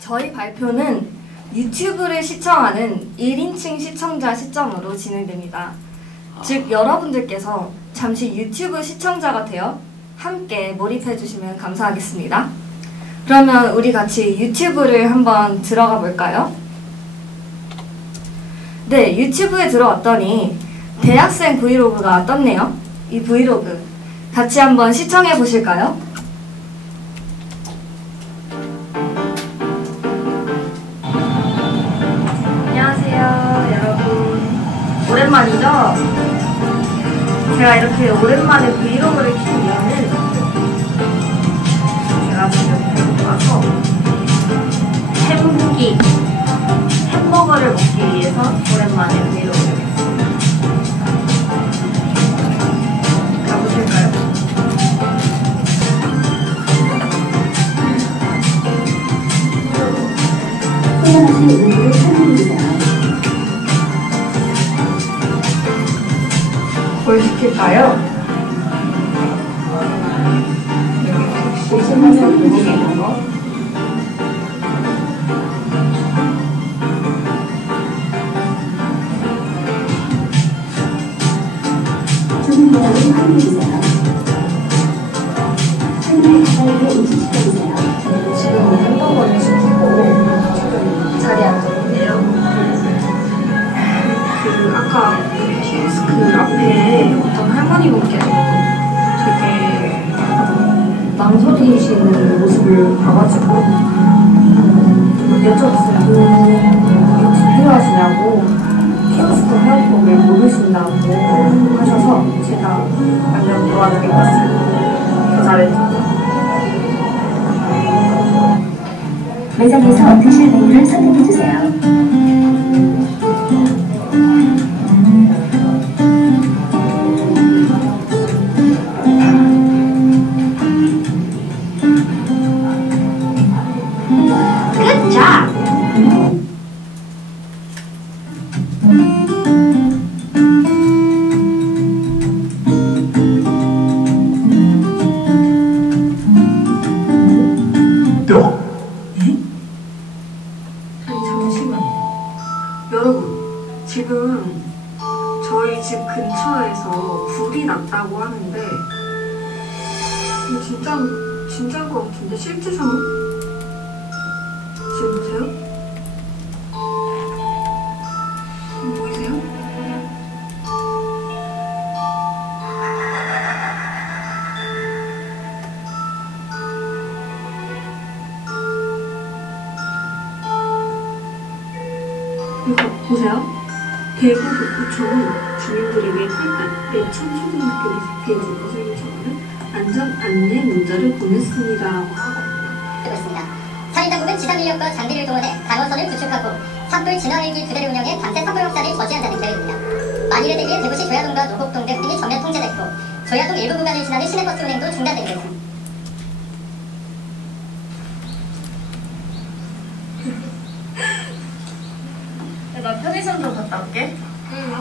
저희 발표는 유튜브를 시청하는 1인칭 시청자 시점으로 진행됩니다. 즉 여러분들께서 잠시 유튜브 시청자가 되어 함께 몰입해 주시면 감사하겠습니다. 그러면 우리 같이 유튜브를 한번 들어가 볼까요? 네, 유튜브에 들어왔더니 대학생 브이로그가 떴네요. 이 브이로그 같이 한번 시청해 보실까요? 안녕하세요 여러분, 오랜만이죠? 제가 이렇게 오랜만에 브이로그를 킨 이유는 제가 지금 배고파서 햄버거를 먹기 위해서 오랜만에 브이로그를 했습니다. 가보실까요? 뭘 시킬까요? 혹시 화면 보고 계신 거? 주문 내역을 확인해주세요. 한글 가까이에 인식시켜주세요. 지금 햄버거를 시키고 자리에 앉았는데요. 아까 키오스크 앞에 어떤 할머니분께서 되게 망설이시는 모습을 봐가지고 여쭤봤어요. 혹시 필요하시냐고, 키오스크 사용법을 모르신다고 하셔서 제가 당장 도와드리고 왔어요. 더 잘해줘. 매장에서 드실 메뉴를 선택해주세요. 여러분, 지금 저희 집 근처에서 불이 났다고 하는데 이거 진짜인 것 같은데 실제 상황? 지금 보세요? 보이세요? 이거 보세요. 대구 북구청 주민들에게 매천초등학교 리스크에 줄 것을 요청하는 안전 안내 문자를 보냈습니다라고 하고 있습니다. 살인당국은 지상인력과 장비를 동원해 강원선을 구축하고 산불 진화 헬기 2대를 운영해 밤새 산불 확산을 저지한다는 계획입니다. 만일에 대비해 대구시 조야동과 노곡동 등이 전면 통제됐고 조야동 일부 구간을 지나는 시내버스 운행도 중단되게 됐습니다. 나 편의점 좀 갔다 올게. 응,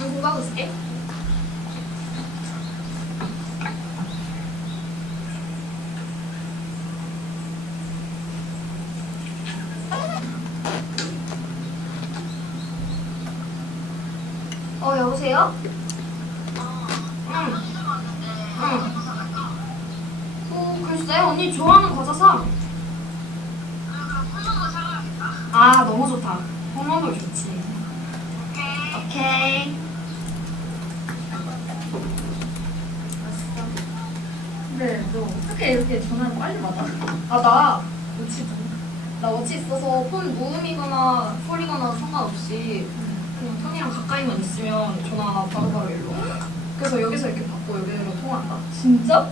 공부하고 있을게. 여보세요? 응. 글쎄, 언니 좋아하는 과자 사. 아, 너무 좋다. 홈런볼 좋지. 오케이. 근데 너 어떻게 이렇게 전화를 빨리 받아? 나 워치 있어서 폰 무음이거나 소리거나 상관없이 그냥 편이랑 가까이만 있으면 전화 바로바로 일로. 그래서 여기서 이렇게 받고 여기로 통화한다. 진짜?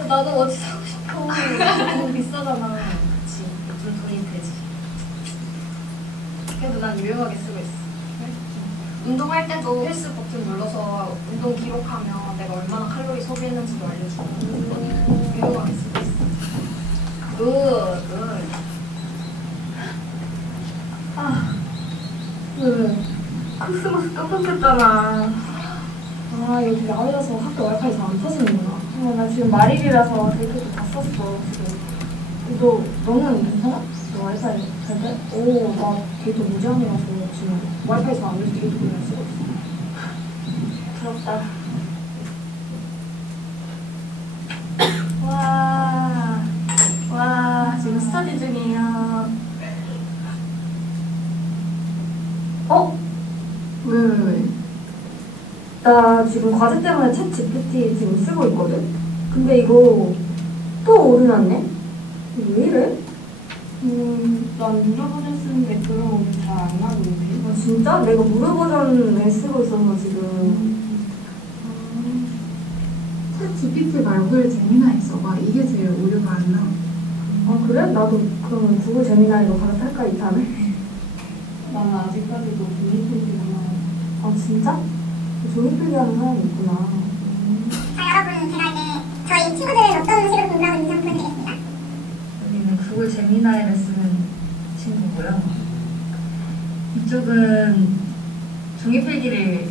야, 나도 워치 사고 싶어. 너무 비싸잖아. 그치. 요즘 돈이 되지. 그래도 난 유용하게 쓰고 있어. 운동할 때도 헬스 버튼 눌러서 운동 기록하면 내가 얼마나 칼로리 소비했는지도 알려주고 유용하게 쓰고 있어. 굿. 크리스마스 깜빡했잖아. 여기 야외라서 학교 와이파이 잘 안 터지는구나. 나 지금 말일이라서 데이트도 갔어. 썼어. 너 너는 괜찮아? 너 와이파이 잘 돼? 오, 나 데이터 무제한이라서 지금 와이파이 잘 안 돼서 데이터 그냥 쓰고 있어. 부럽다. 와, 지금 스터디 중이에요. 어? 왜? 나 지금 과제 때문에 챗 GPT 지금 쓰고 있거든? 근데 이거 또 오류났네? 왜 이래? 난 무료 버전 쓰는데 그런 오류 잘 안 나는데. 아 진짜? 내가 무료 버전을 쓰고 있어서 지금 챗 GPT 말고 재미나이 써봐. 이게 제일 오류가 안 나. 아 그래? 나도 그러면 구글 제미나이로 갈아탈까 이 탄에? 나는 아직까지도 종이필기만 아 진짜? 종이필기 하는 사람이 있구나. 자, 여러분, 제가 이제 저희 친구들은 어떤 식으로 공부하고 있는지 한번 보여드리겠습니다. 여기는 구글 제미나이를 쓰는 친구고요. 이쪽은 종이필기를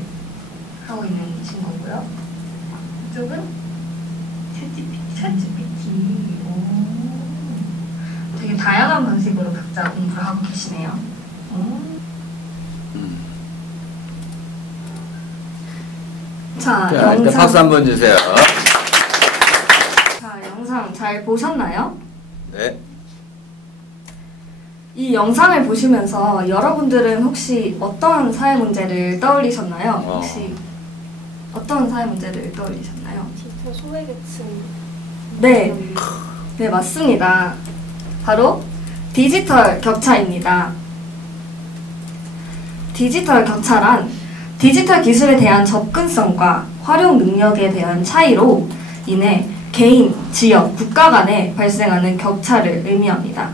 하고 있는 친구고요. 이쪽은 챗GPT. 오. 되게 다양한 방식으로 각자 공부를 하고 계시네요. 자, 자, 일단 박수 한번 주세요. 자, 영상 잘 보셨나요? 네. 이 영상을 보시면서 여러분들은 혹시 어떤 사회 문제를 떠올리셨나요? 혹시 어떤 사회 문제를 떠올리셨나요? 디지털 소외계층. 네, 네 맞습니다. 바로 디지털 격차입니다. 디지털 격차란 디지털 기술에 대한 접근성과 활용 능력에 대한 차이로 인해 개인, 지역, 국가 간에 발생하는 격차를 의미합니다.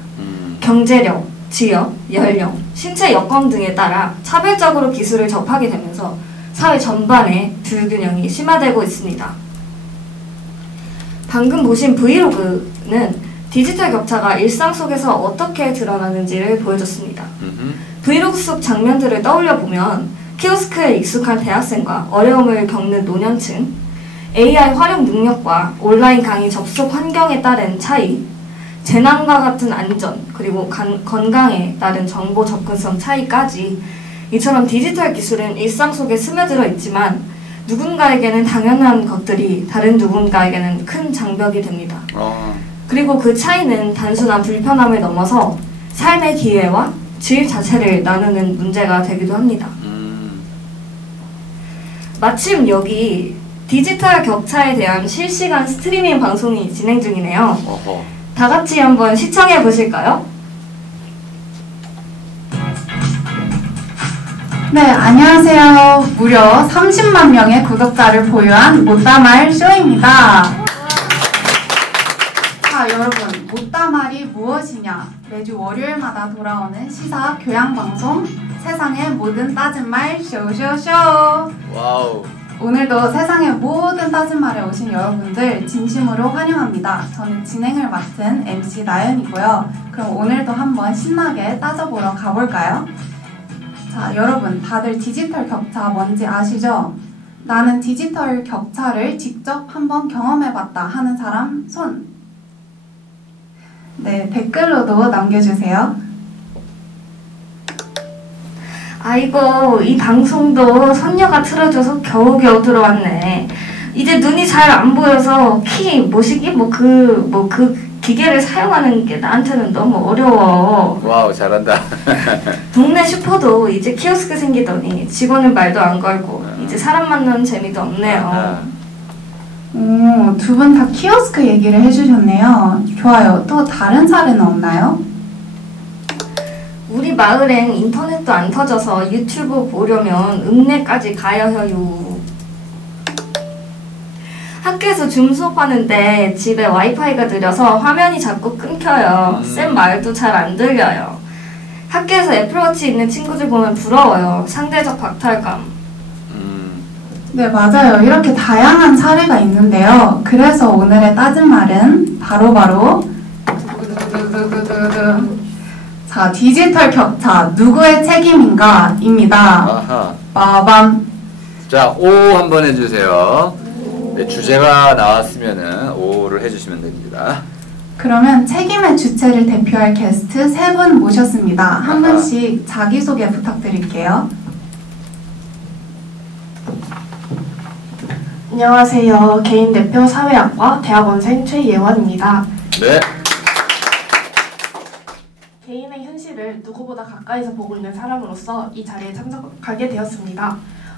경제력, 지역, 연령, 신체 여건 등에 따라 차별적으로 기술을 접하게 되면서 사회 전반에 불균형이 심화되고 있습니다. 방금 보신 브이로그는 디지털 격차가 일상 속에서 어떻게 드러나는지를 보여줬습니다. 브이로그 속 장면들을 떠올려 보면 키오스크에 익숙한 대학생과 어려움을 겪는 노년층, AI 활용 능력과 온라인 강의 접속 환경에 따른 차이, 재난과 같은 안전, 그리고 건강에 따른 정보 접근성 차이까지 이처럼 디지털 기술은 일상 속에 스며들어 있지만 누군가에게는 당연한 것들이 다른 누군가에게는 큰 장벽이 됩니다. 그리고 그 차이는 단순한 불편함을 넘어서 삶의 기회와 질 자체를 나누는 문제가 되기도 합니다. 마침 여기 디지털 격차에 대한 실시간 스트리밍 방송이 진행 중이네요. 다 같이 한번 시청해 보실까요? 네, 안녕하세요. 무려 30만 명의 구독자를 보유한 못다말 쇼입니다. 자, 여러분, 못다말이 무엇이냐? 매주 월요일마다 돌아오는 시사 교양 방송 세상의 모든 따진 말 쇼쇼쇼. 와우. 오늘도 세상의 모든 따진 말에 오신 여러분들 진심으로 환영합니다. 저는 진행을 맡은 MC 나연이고요. 그럼 오늘도 한번 신나게 따져보러 가볼까요? 자, 여러분 다들 디지털 격차 뭔지 아시죠? 나는 디지털 격차를 직접 한번 경험해봤다 하는 사람 손. 네, 댓글로도 남겨주세요. 아이고, 이 방송도 선녀가 틀어줘서 겨우겨우 들어왔네. 이제 눈이 잘 안 보여서 모시기? 그 기계를 사용하는 게 나한테는 너무 어려워. 와우, 잘한다. 동네 슈퍼도 이제 키오스크 생기더니 직원은 말도 안 걸고 이제 사람 만나는 재미도 없네요. 오, 두 분 다 키오스크 얘기를 해주셨네요. 좋아요. 또 다른 사례는 없나요? 우리 마을엔 인터넷도 안 터져서 유튜브 보려면 읍내까지 가야 해요. 학교에서 줌 수업하는데 집에 와이파이가 느려서 화면이 자꾸 끊겨요. 쌤 말도 잘 안 들려요. 학교에서 애플워치 있는 친구들 보면 부러워요. 상대적 박탈감. 네, 맞아요. 이렇게 다양한 사례가 있는데요. 그래서 오늘의 따진 말은 바로 자, 디지털 격차 누구의 책임인가? 입니다. 아하. 빠밤. 자, 오 한번 해주세요. 네, 주제가 나왔으면은 오를 해주시면 됩니다. 그러면 책임의 주체를 대표할 게스트 3분 모셨습니다. 한 아하. 분씩 자기소개 부탁드릴게요. 안녕하세요. 개인 대표 사회학과 대학원생 최예원입니다. 네. 개인의 현실을 누구보다 가까이서 보고 있는 사람으로서 이 자리에 참석하게 되었습니다.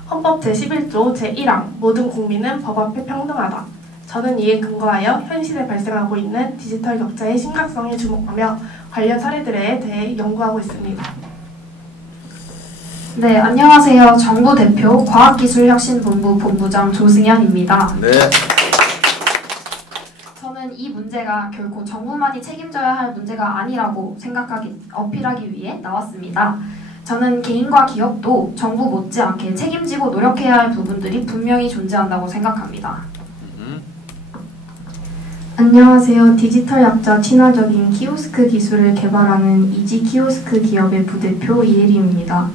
헌법 제11조 제1항 모든 국민은 법 앞에 평등하다. 저는 이에 근거하여 현실에 발생하고 있는 디지털 격차의 심각성에 주목하며 관련 사례들에 대해 연구하고 있습니다. 네, 안녕하세요. 정부 대표 과학기술혁신본부 본부장 조승현입니다. 네. 저는 이 문제가 결코 정부만이 책임져야 할 문제가 아니라고 어필하기 위해 나왔습니다. 저는 개인과 기업도 정부 못지않게 책임지고 노력해야 할 부분들이 분명히 존재한다고 생각합니다. 안녕하세요. 디지털 약자 친화적인 키오스크 기술을 개발하는 이지 키오스크 기업의 부대표 이혜림입니다.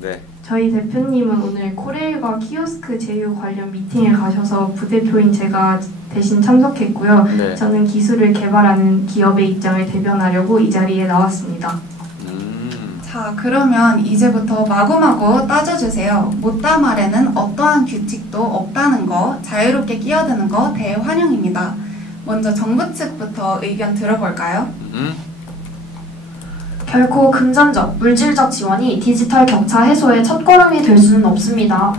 네. 저희 대표님은 오늘 코레일과 키오스크 제휴 관련 미팅에 가셔서 부대표인 제가 대신 참석했고요. 네. 저는 기술을 개발하는 기업의 입장을 대변하려고 이 자리에 나왔습니다. 자, 그러면 이제부터 마구마구 따져주세요. 못다 말에는 어떠한 규칙도 없다는 거, 자유롭게 끼어드는 거 대환영입니다. 먼저 정부 측부터 의견 들어볼까요? 결코 금전적, 물질적 지원이 디지털 격차 해소의 첫걸음이 될 수는 없습니다.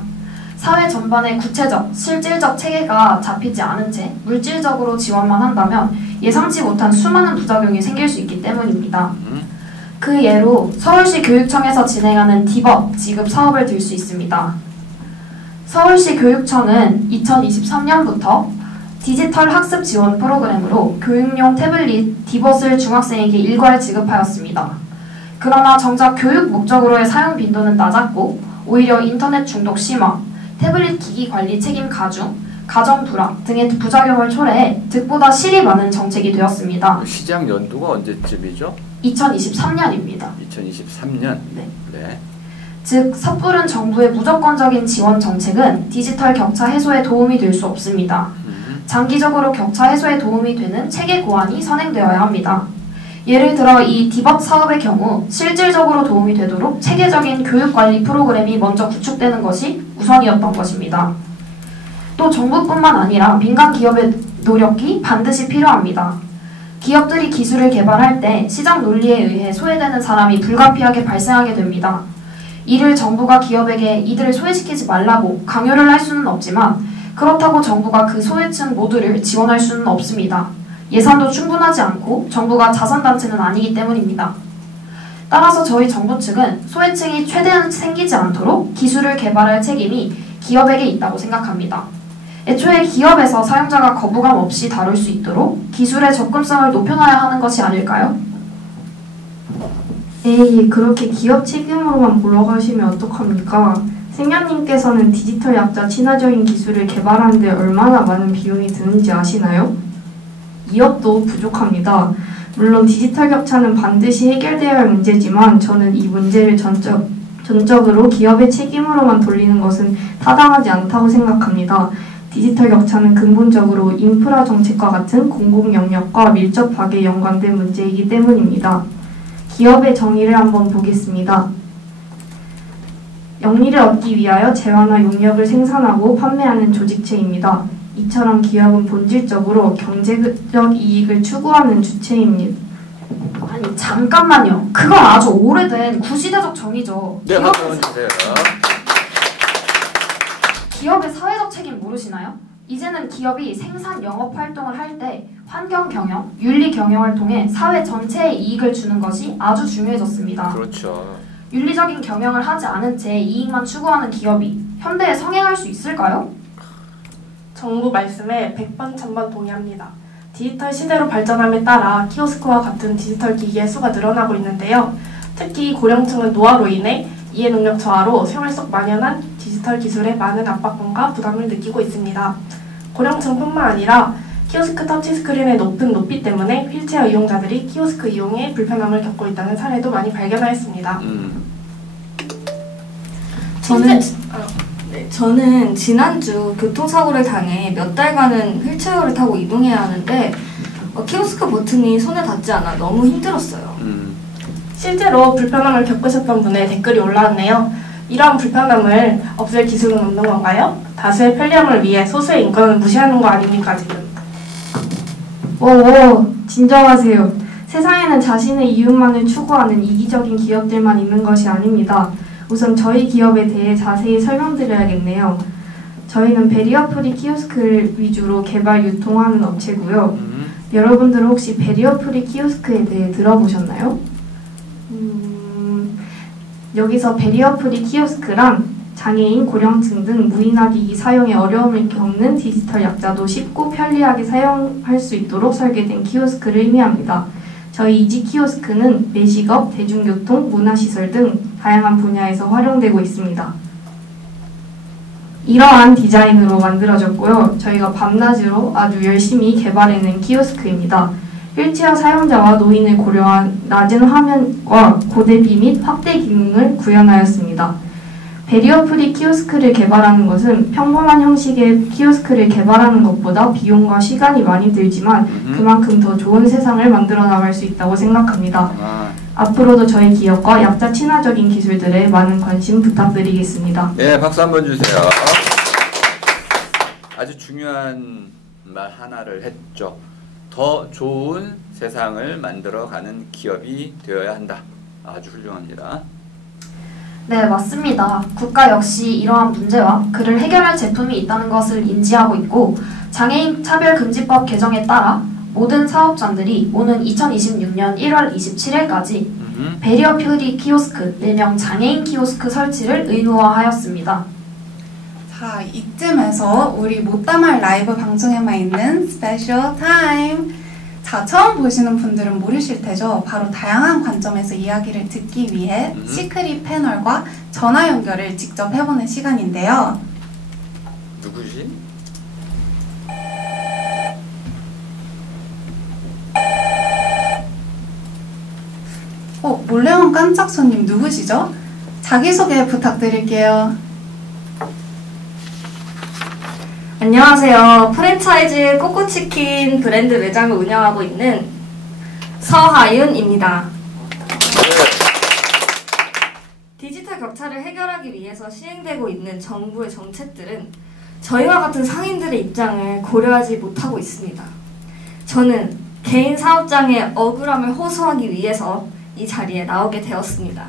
사회 전반의 구체적, 실질적 체계가 잡히지 않은 채 물질적으로 지원만 한다면 예상치 못한 수많은 부작용이 생길 수 있기 때문입니다. 그 예로 서울시 교육청에서 진행하는 디벗 지급 사업을 들 수 있습니다. 서울시 교육청은 2023년부터 디지털 학습 지원 프로그램으로 교육용 태블릿 디벗을 중학생에게 일괄 지급하였습니다. 그러나 정작 교육 목적으로의 사용 빈도는 낮았고 오히려 인터넷 중독 심화, 태블릿 기기 관리 책임 가중, 가정 불황 등의 부작용을 초래해 득보다 실이 많은 정책이 되었습니다. 시작 연도가 언제쯤이죠? 2023년입니다. 2023년. 네. 네. 즉, 섣부른 정부의 무조건적인 지원 정책은 디지털 격차 해소에 도움이 될 수 없습니다. 장기적으로 격차 해소에 도움이 되는 체계 고안이 선행되어야 합니다. 예를 들어 이 디벗 사업의 경우 실질적으로 도움이 되도록 체계적인 교육관리 프로그램이 먼저 구축되는 것이 우선이었던 것입니다. 또 정부뿐만 아니라 민간 기업의 노력이 반드시 필요합니다. 기업들이 기술을 개발할 때 시장 논리에 의해 소외되는 사람이 불가피하게 발생하게 됩니다. 이를 정부가 기업에게 이들을 소외시키지 말라고 강요를 할 수는 없지만 그렇다고 정부가 그 소외층 모두를 지원할 수는 없습니다. 예산도 충분하지 않고 정부가 자선단체는 아니기 때문입니다. 따라서 저희 정부 측은 소외층이 최대한 생기지 않도록 기술을 개발할 책임이 기업에게 있다고 생각합니다. 애초에 기업에서 사용자가 거부감 없이 다룰 수 있도록 기술의 접근성을 높여놔야 하는 것이 아닐까요? 에이, 그렇게 기업 책임으로만 몰아가시면 어떡합니까? 승현님께서는 디지털 약자 친화적인 기술을 개발하는 데 얼마나 많은 비용이 드는지 아시나요? 2억도 부족합니다. 물론 디지털 격차는 반드시 해결되어야 할 문제지만 저는 이 문제를 전적으로 기업의 책임으로만 돌리는 것은 타당하지 않다고 생각합니다. 디지털 격차는 근본적으로 인프라 정책과 같은 공공 영역과 밀접하게 연관된 문제이기 때문입니다. 기업의 정의를 한번 보겠습니다. 영리를 얻기 위하여 재화나 용역을 생산하고 판매하는 조직체입니다. 이처럼 기업은 본질적으로 경제적 이익을 추구하는 주체입니다. 아니 잠깐만요. 그건 아주 오래된 구시대적 정의죠. 네, 박수 주세요. 기업의 사회적 책임 모르시나요? 이제는 기업이 생산 영업 활동을 할 때 환경 경영, 윤리 경영을 통해 사회 전체에 이익을 주는 것이 아주 중요해졌습니다. 그렇죠. 윤리적인 경영을 하지 않은 채 이익만 추구하는 기업이 현대에 성행할 수 있을까요? 정부 말씀에 100번 1000번 동의합니다. 디지털 시대로 발전함에 따라 키오스크와 같은 디지털 기기의 수가 늘어나고 있는데요. 특히 고령층은 노화로 인해 이해 능력 저하로 생활 속 만연한 디지털 기술에 많은 압박감과 부담을 느끼고 있습니다. 고령층뿐만 아니라 키오스크 터치스크린의 높은 높이 때문에 휠체어 이용자들이 키오스크 이용에 불편함을 겪고 있다는 사례도 많이 발견하였습니다. 저는 네, 저는 지난주 교통사고를 당해 몇 달간은 휠체어를 타고 이동해야 하는데 키오스크 버튼이 손에 닿지 않아 너무 힘들었어요. 실제로 불편함을 겪으셨던 분의 댓글이 올라왔네요. 이러한 불편함을 없앨 기술은 없는 건가요? 다수의 편리함을 위해 소수의 인권을 무시하는 거 아닙니까 지금? 오, 진정하세요. 세상에는 자신의 이윤만을 추구하는 이기적인 기업들만 있는 것이 아닙니다. 우선 저희 기업에 대해 자세히 설명드려야겠네요. 저희는 베리어프리 키오스크를 위주로 개발 유통하는 업체고요. 여러분들은 혹시 베리어프리 키오스크에 대해 들어보셨나요? 여기서 베리어프리 키오스크란 장애인, 고령층 등 무인화기기 사용에 어려움을 겪는 디지털 약자도 쉽고 편리하게 사용할 수 있도록 설계된 키오스크를 의미합니다. 저희 이지 키오스크는 매식업, 대중교통, 문화시설 등 다양한 분야에서 활용되고 있습니다. 이러한 디자인으로 만들어졌고요. 저희가 밤낮으로 아주 열심히 개발해낸 키오스크입니다. 휠체어 사용자와 노인을 고려한 낮은 화면과 고대비 및 확대 기능을 구현하였습니다. 베리어프리 키오스크를 개발하는 것은 평범한 형식의 키오스크를 개발하는 것보다 비용과 시간이 많이 들지만 그만큼 더 좋은 세상을 만들어 나갈 수 있다고 생각합니다. 앞으로도 저희 기업과 약자 친화적인 기술들에 많은 관심 부탁드리겠습니다. 네, 박수 한번 주세요. 아주 중요한 말 하나를 했죠. 더 좋은 세상을 만들어가는 기업이 되어야 한다. 아주 훌륭합니다. 네, 맞습니다. 국가 역시 이러한 문제와 그를 해결할 제품이 있다는 것을 인지하고 있고 장애인 차별금지법 개정에 따라 모든 사업장들이 오는 2026년 1월 27일까지 베리어프리 키오스크, 일명 장애인 키오스크 설치를 의무화하였습니다. 자, 이쯤에서 우리 못다말 라이브 방송에만 있는 스페셜 타임! 자, 처음 보시는 분들은 모르실 테죠. 바로 다양한 관점에서 이야기를 듣기 위해 시크릿 패널과 전화 연결을 직접 해보는 시간인데요. 누구지? 몰래온 깜짝 손님 누구시죠? 자기소개 부탁드릴게요. 안녕하세요. 프랜차이즈 꼬꼬치킨 브랜드 매장을 운영하고 있는 서하윤입니다. 디지털 격차를 해결하기 위해서 시행되고 있는 정부의 정책들은 저희와 같은 상인들의 입장을 고려하지 못하고 있습니다. 저는 개인 사업장의 억울함을 호소하기 위해서 이 자리에 나오게 되었습니다.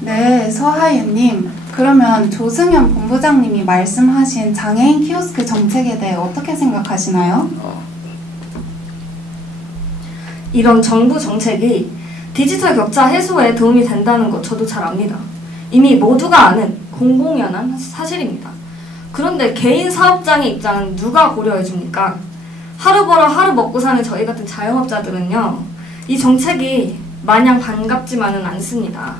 네, 서하윤님. 그러면 조승현 본부장님이 말씀하신 장애인 키오스크 정책에 대해 어떻게 생각하시나요? 이런 정부 정책이 디지털 격차 해소에 도움이 된다는 것 저도 잘 압니다. 이미 모두가 아는 공공연한 사실입니다. 그런데 개인 사업장의 입장은 누가 고려해줍니까? 하루 벌어 하루 먹고 사는 저희 같은 자영업자들은요, 이 정책이 마냥 반갑지만은 않습니다.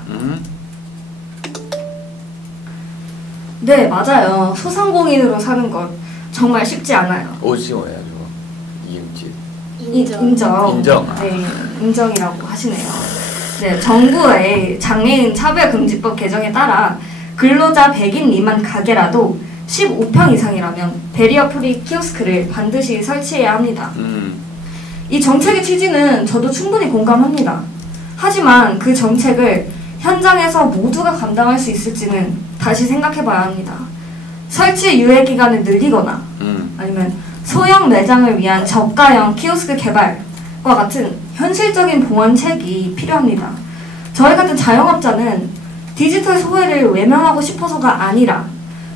네, 맞아요. 소상공인으로 사는 것 정말 쉽지 않아요. 오징어야, 저거. 이응집. 인정. 인정. 네, 인정이라고 하시네요. 네, 정부의 장애인 차별금지법 개정에 따라 근로자 100인 미만 가게라도 15평 이상이라면 베리어프리 키오스크를 반드시 설치해야 합니다. 이 정책의 취지는 저도 충분히 공감합니다. 하지만 그 정책을 현장에서 모두가 감당할 수 있을지는 다시 생각해봐야 합니다. 설치 유예 기간을 늘리거나 아니면 소형 매장을 위한 저가형 키오스크 개발과 같은 현실적인 보완책이 필요합니다. 저희 같은 자영업자는 디지털 소외를 외면하고 싶어서가 아니라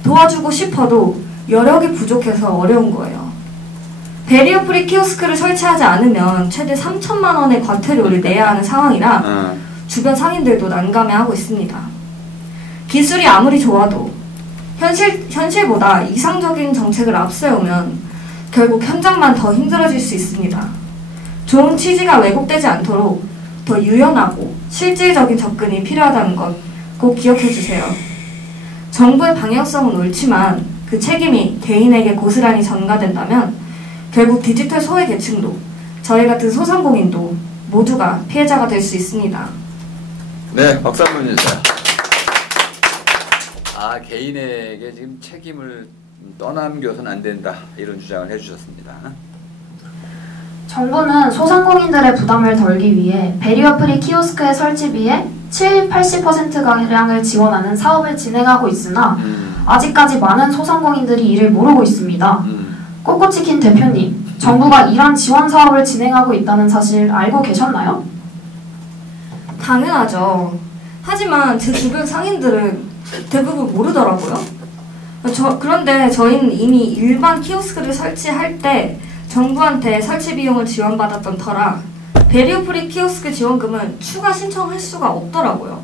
도와주고 싶어도 여력이 부족해서 어려운 거예요. 베리어프리 키오스크를 설치하지 않으면 최대 3천만 원의 과태료를 내야 하는 상황이라 주변 상인들도 난감해하고 있습니다. 기술이 아무리 좋아도 현실보다 이상적인 정책을 앞세우면 결국 현장만 더 힘들어질 수 있습니다. 좋은 취지가 왜곡되지 않도록 더 유연하고 실질적인 접근이 필요하다는 것 꼭 기억해주세요. 정부의 방향성은 옳지만 그 책임이 개인에게 고스란히 전가된다면 결국 디지털 소외 계층도 저희 같은 소상공인도 모두가 피해자가 될 수 있습니다. 네, 박수 한번 주세요. 개인에게 지금 책임을 떠넘겨서는 안 된다 이런 주장을 해주셨습니다. 정부는 소상공인들의 부담을 덜기 위해 베리어 프리 키오스크의 설치비의 80%가량을 지원하는 사업을 진행하고 있으나 아직까지 많은 소상공인들이 이를 모르고 있습니다. 꼬꼬치킨 대표님, 정부가 이런 지원 사업을 진행하고 있다는 사실 알고 계셨나요? 당연하죠. 하지만 제 주변 상인들은 대부분 모르더라고요. 그런데 저희는 이미 일반 키오스크를 설치할 때 정부한테 설치 비용을 지원받았던 터라 베리어 프리 키오스크 지원금은 추가 신청할 수가 없더라고요.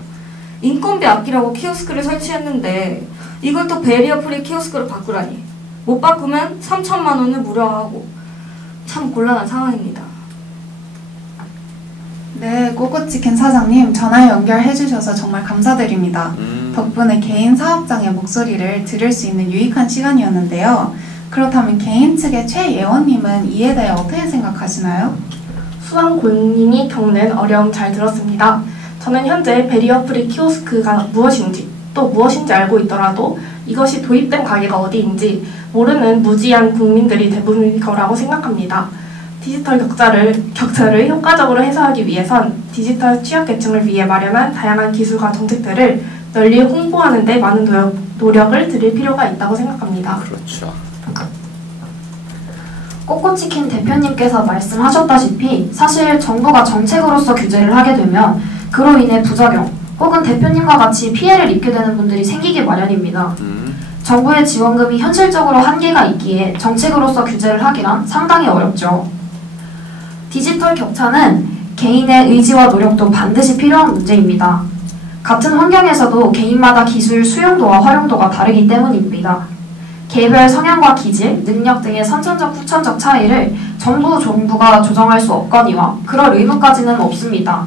인건비 아끼라고 키오스크를 설치했는데 이걸 또 베리어 프리 키오스크로 바꾸라니. 못 바꾸면 3천만 원을 무료하고 참 곤란한 상황입니다. 네, 꼬꼬치킨 사장님 전화 연결해 주셔서 정말 감사드립니다. 덕분에 개인 사업장의 목소리를 들을 수 있는 유익한 시간이었는데요. 그렇다면 개인 측의 최예원님은 이에 대해 어떻게 생각하시나요? 수강고객님이 겪는 어려움 잘 들었습니다. 저는 현재 베리어 프리 키오스크가 무엇인지 또 무엇인지 알고 있더라도 이것이 도입된 가게가 어디인지 모르는 무지한 국민들이 대부분일 거라고 생각합니다. 디지털 격차를 효과적으로 해소하기 위해선 디지털 취약계층을 위해 마련한 다양한 기술과 정책들을 널리 홍보하는 데 많은 노력을 들일 필요가 있다고 생각합니다. 그렇죠. 꼬꼬치킨 대표님께서 말씀하셨다시피 사실 정부가 정책으로서 규제를 하게 되면 그로 인해 부작용 혹은 대표님과 같이 피해를 입게 되는 분들이 생기기 마련입니다. 정부의 지원금이 현실적으로 한계가 있기에 정책으로서 규제를 하기란 상당히 어렵죠. 디지털 격차는 개인의 의지와 노력도 반드시 필요한 문제입니다. 같은 환경에서도 개인마다 기술 수용도와 활용도가 다르기 때문입니다. 개별 성향과 기질, 능력 등의 선천적, 후천적 차이를 정부가 조정할 수 없거니와 그럴 의무까지는 없습니다.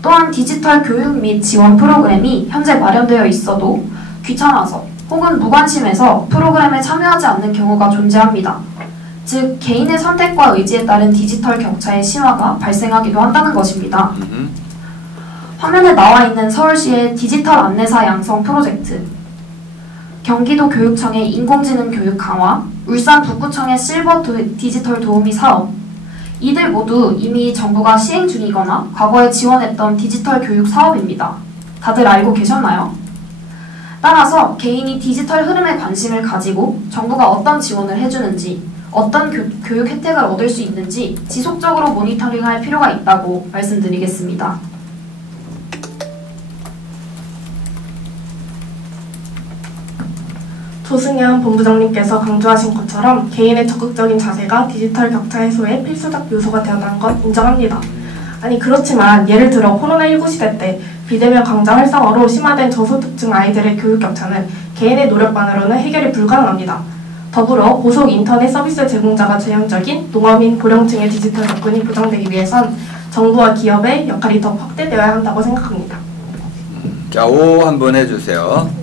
또한 디지털 교육 및 지원 프로그램이 현재 마련되어 있어도 귀찮아서 혹은 무관심해서 프로그램에 참여하지 않는 경우가 존재합니다. 즉, 개인의 선택과 의지에 따른 디지털 격차의 심화가 발생하기도 한다는 것입니다. 화면에 나와 있는 서울시의 디지털 안내사 양성 프로젝트, 경기도 교육청의 인공지능 교육 강화, 울산 북구청의 실버 디지털 도우미 사업, 이들 모두 이미 정부가 시행 중이거나 과거에 지원했던 디지털 교육 사업입니다. 다들 알고 계셨나요? 따라서 개인이 디지털 흐름에 관심을 가지고 정부가 어떤 지원을 해주는지, 어떤 교육 혜택을 얻을 수 있는지 지속적으로 모니터링할 필요가 있다고 말씀드리겠습니다. 조승현 본부장님께서 강조하신 것처럼 개인의 적극적인 자세가 디지털 격차 해소의 필수적 요소가 되었다는 것 인정합니다. 아니 그렇지만 예를 들어 코로나19 시대 때 비대면 강좌 활성화로 심화된 저소득층 아이들의 교육 격차는 개인의 노력만으로는 해결이 불가능합니다. 더불어 고속 인터넷 서비스 제공자가 전형적인 농어민 고령층의 디지털 접근이 보장되기 위해선 정부와 기업의 역할이 더 확대되어야 한다고 생각합니다. 자, 오 한번 해주세요.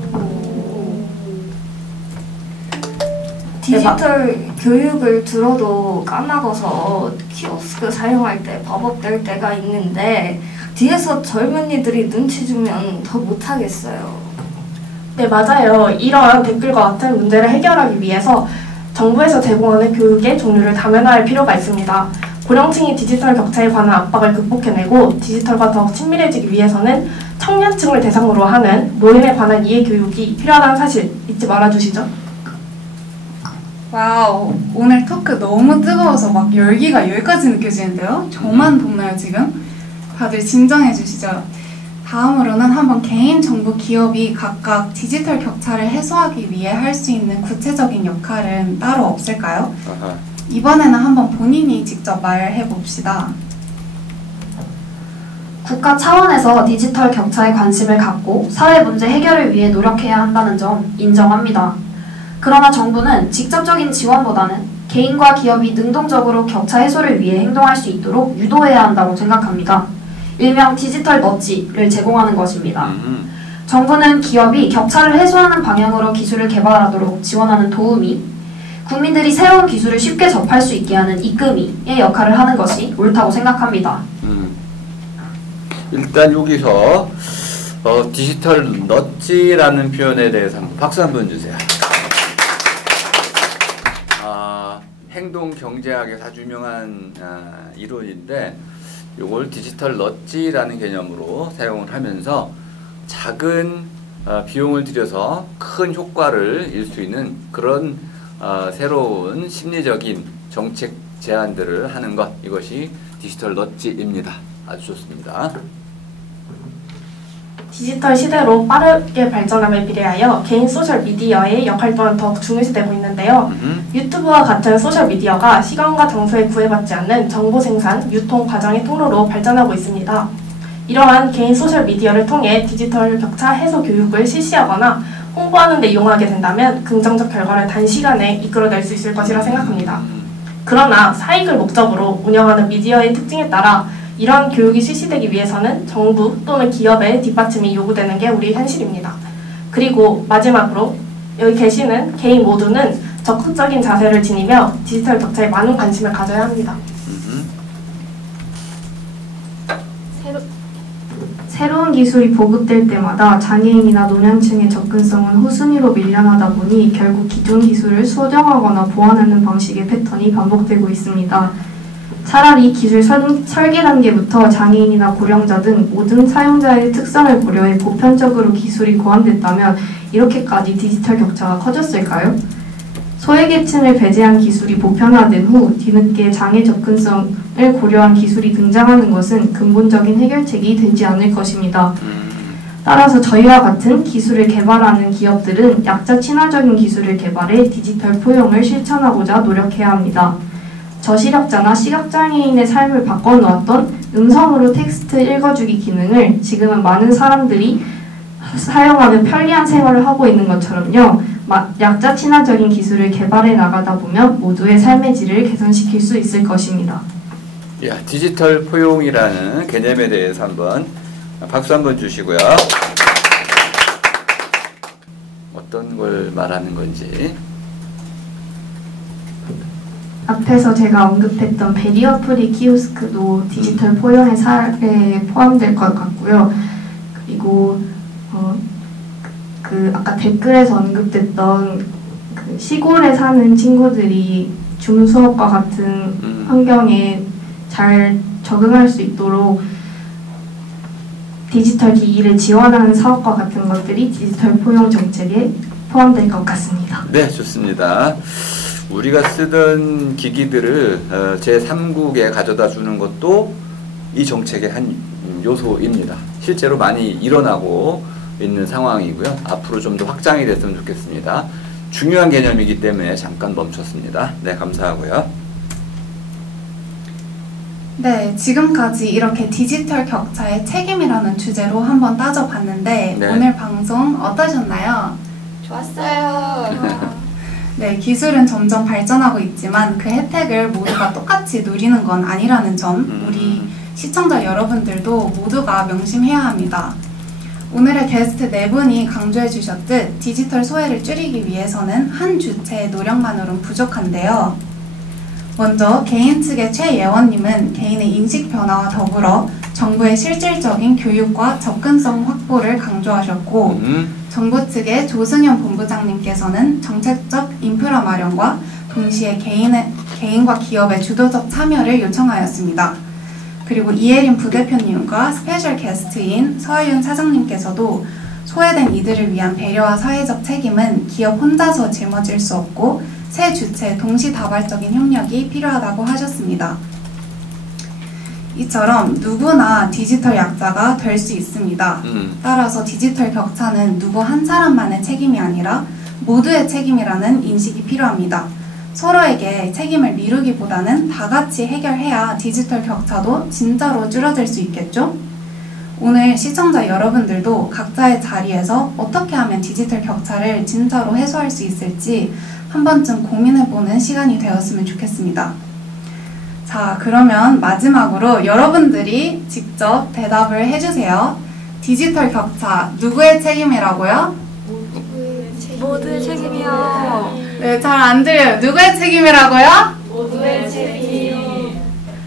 디지털 교육을 들어도 까먹어서 키오스크 사용할 때 버벅댈 때가 있는데 뒤에서 젊은이들이 눈치 주면 더 못하겠어요. 네, 맞아요. 이러한 댓글과 같은 문제를 해결하기 위해서 정부에서 제공하는 교육의 종류를 다변화할 필요가 있습니다. 고령층이 디지털 격차에 관한 압박을 극복해내고 디지털과 더 친밀해지기 위해서는 청년층을 대상으로 하는 노인에 관한 이해 교육이 필요하다는 사실 잊지 말아주시죠. 와우, 오늘 토크 너무 뜨거워서 막 열기가 여기까지 느껴지는데요? 저만 덥나요 지금? 다들 진정해 주시죠. 다음으로는 한번 개인, 정부, 기업이 각각 디지털 격차를 해소하기 위해 할 수 있는 구체적인 역할은 따로 없을까요? 이번에는 한번 본인이 직접 말해 봅시다. 국가 차원에서 디지털 격차에 관심을 갖고 사회 문제 해결을 위해 노력해야 한다는 점 인정합니다. 그러나 정부는 직접적인 지원보다는 개인과 기업이 능동적으로 격차 해소를 위해 행동할 수 있도록 유도해야 한다고 생각합니다. 일명 디지털 너지를 제공하는 것입니다. 정부는 기업이 격차를 해소하는 방향으로 기술을 개발하도록 지원하는 도우미, 국민들이 새로운 기술을 쉽게 접할 수 있게 하는 이끄미의 역할을 하는 것이 옳다고 생각합니다. 일단 여기서 디지털 넛지라는 표현에 대해서 한번 박수 한번 주세요. 행동 경제학에서 아주 유명한 이론인데 이걸 디지털 넛지라는 개념으로 사용을 하면서 작은 비용을 들여서 큰 효과를 일 수 있는 그런 새로운 심리적인 정책 제안들을 하는 것, 이것이 디지털 넛지입니다. 아주 좋습니다. 디지털 시대로 빠르게 발전함에 비례하여 개인 소셜미디어의 역할 또한 더욱 중요시되고 있는데요. 유튜브와 같은 소셜미디어가 시간과 장소에 구애받지 않는 정보 생산, 유통 과정의 통로로 발전하고 있습니다. 이러한 개인 소셜미디어를 통해 디지털 격차 해소 교육을 실시하거나 홍보하는 데 이용하게 된다면 긍정적 결과를 단시간에 이끌어낼 수 있을 것이라 생각합니다. 그러나 사익을 목적으로 운영하는 미디어의 특징에 따라 이러한 교육이 실시되기 위해서는 정부 또는 기업의 뒷받침이 요구되는 게 우리 현실입니다. 그리고 마지막으로 여기 계시는 개인 모두는 적극적인 자세를 지니며 디지털 격차에 많은 관심을 가져야 합니다. 새로운 기술이 보급될 때마다 장애인이나 노년층의 접근성은 후순위로 밀려나다 보니 결국 기존 기술을 수정하거나 보완하는 방식의 패턴이 반복되고 있습니다. 차라리 기술 설계 단계부터 장애인이나 고령자 등 모든 사용자의 특성을 고려해 보편적으로 기술이 고안됐다면 이렇게까지 디지털 격차가 커졌을까요? 소외계층을 배제한 기술이 보편화된 후 뒤늦게 장애 접근성을 고려한 기술이 등장하는 것은 근본적인 해결책이 되지 않을 것입니다. 따라서 저희와 같은 기술을 개발하는 기업들은 약자 친화적인 기술을 개발해 디지털 포용을 실천하고자 노력해야 합니다. 저시력자나 시각장애인의 삶을 바꿔놓았던 음성으로 텍스트 읽어주기 기능을 지금은 많은 사람들이 사용하며 편리한 생활을 하고 있는 것처럼요. 약자 친화적인 기술을 개발해 나가다 보면 모두의 삶의 질을 개선시킬 수 있을 것입니다. 디지털 포용이라는 개념에 대해서 한번 박수 한번 주시고요. 어떤 걸 말하는 건지. 앞에서 제가 언급했던 베리어 프리 키오스크도 디지털 포용의 사례에 포함될 것 같고요. 그리고 아까 댓글에서 언급됐던 그 시골에 사는 친구들이 줌 수업과 같은 환경에 잘 적응할 수 있도록 디지털 기기를 지원하는 사업과 같은 것들이 디지털 포용 정책에 포함될 것 같습니다. 네, 좋습니다. 우리가 쓰던 기기들을 제3국에 가져다 주는 것도 이 정책의 한 요소입니다. 실제로 많이 일어나고 있는 상황이고요. 앞으로 좀 더 확장이 됐으면 좋겠습니다. 중요한 개념이기 때문에 잠깐 멈췄습니다. 네, 감사하고요. 네, 지금까지 이렇게 디지털 격차의 책임이라는 주제로 한번 따져봤는데 네. 오늘 방송 어떠셨나요? 좋았어요. 네, 기술은 점점 발전하고 있지만 그 혜택을 모두가 똑같이 누리는 건 아니라는 점 우리 시청자 여러분들도 모두가 명심해야 합니다. 오늘의 게스트 4분이 강조해 주셨듯 디지털 소외를 줄이기 위해서는 한 주체의 노력만으로는 부족한데요. 먼저 개인 측의 최예원님은 개인의 인식 변화와 더불어 정부의 실질적인 교육과 접근성 확보를 강조하셨고 정부 측의 조승현 본부장님께서는 정책적 인프라 마련과 동시에 개인과 기업의 주도적 참여를 요청하였습니다. 그리고 이혜린 부대표님과 스페셜 게스트인 서혜윤 사장님께서도 소외된 이들을 위한 배려와 사회적 책임은 기업 혼자서 짊어질 수 없고 세 주체의 동시다발적인 협력이 필요하다고 하셨습니다. 이처럼 누구나 디지털 약자가 될 수 있습니다. 따라서 디지털 격차는 누구 한 사람만의 책임이 아니라 모두의 책임이라는 인식이 필요합니다. 서로에게 책임을 미루기보다는 다 같이 해결해야 디지털 격차도 진짜로 줄어들 수 있겠죠? 오늘 시청자 여러분들도 각자의 자리에서 어떻게 하면 디지털 격차를 진짜로 해소할 수 있을지 한 번쯤 고민해보는 시간이 되었으면 좋겠습니다. 자, 그러면 마지막으로 여러분들이 직접 대답을 해주세요. 디지털 격차 누구의 책임이라고요? 모두의 책임이요. 네, 잘 안 들려요. 누구의 책임이라고요? 모두의 책임.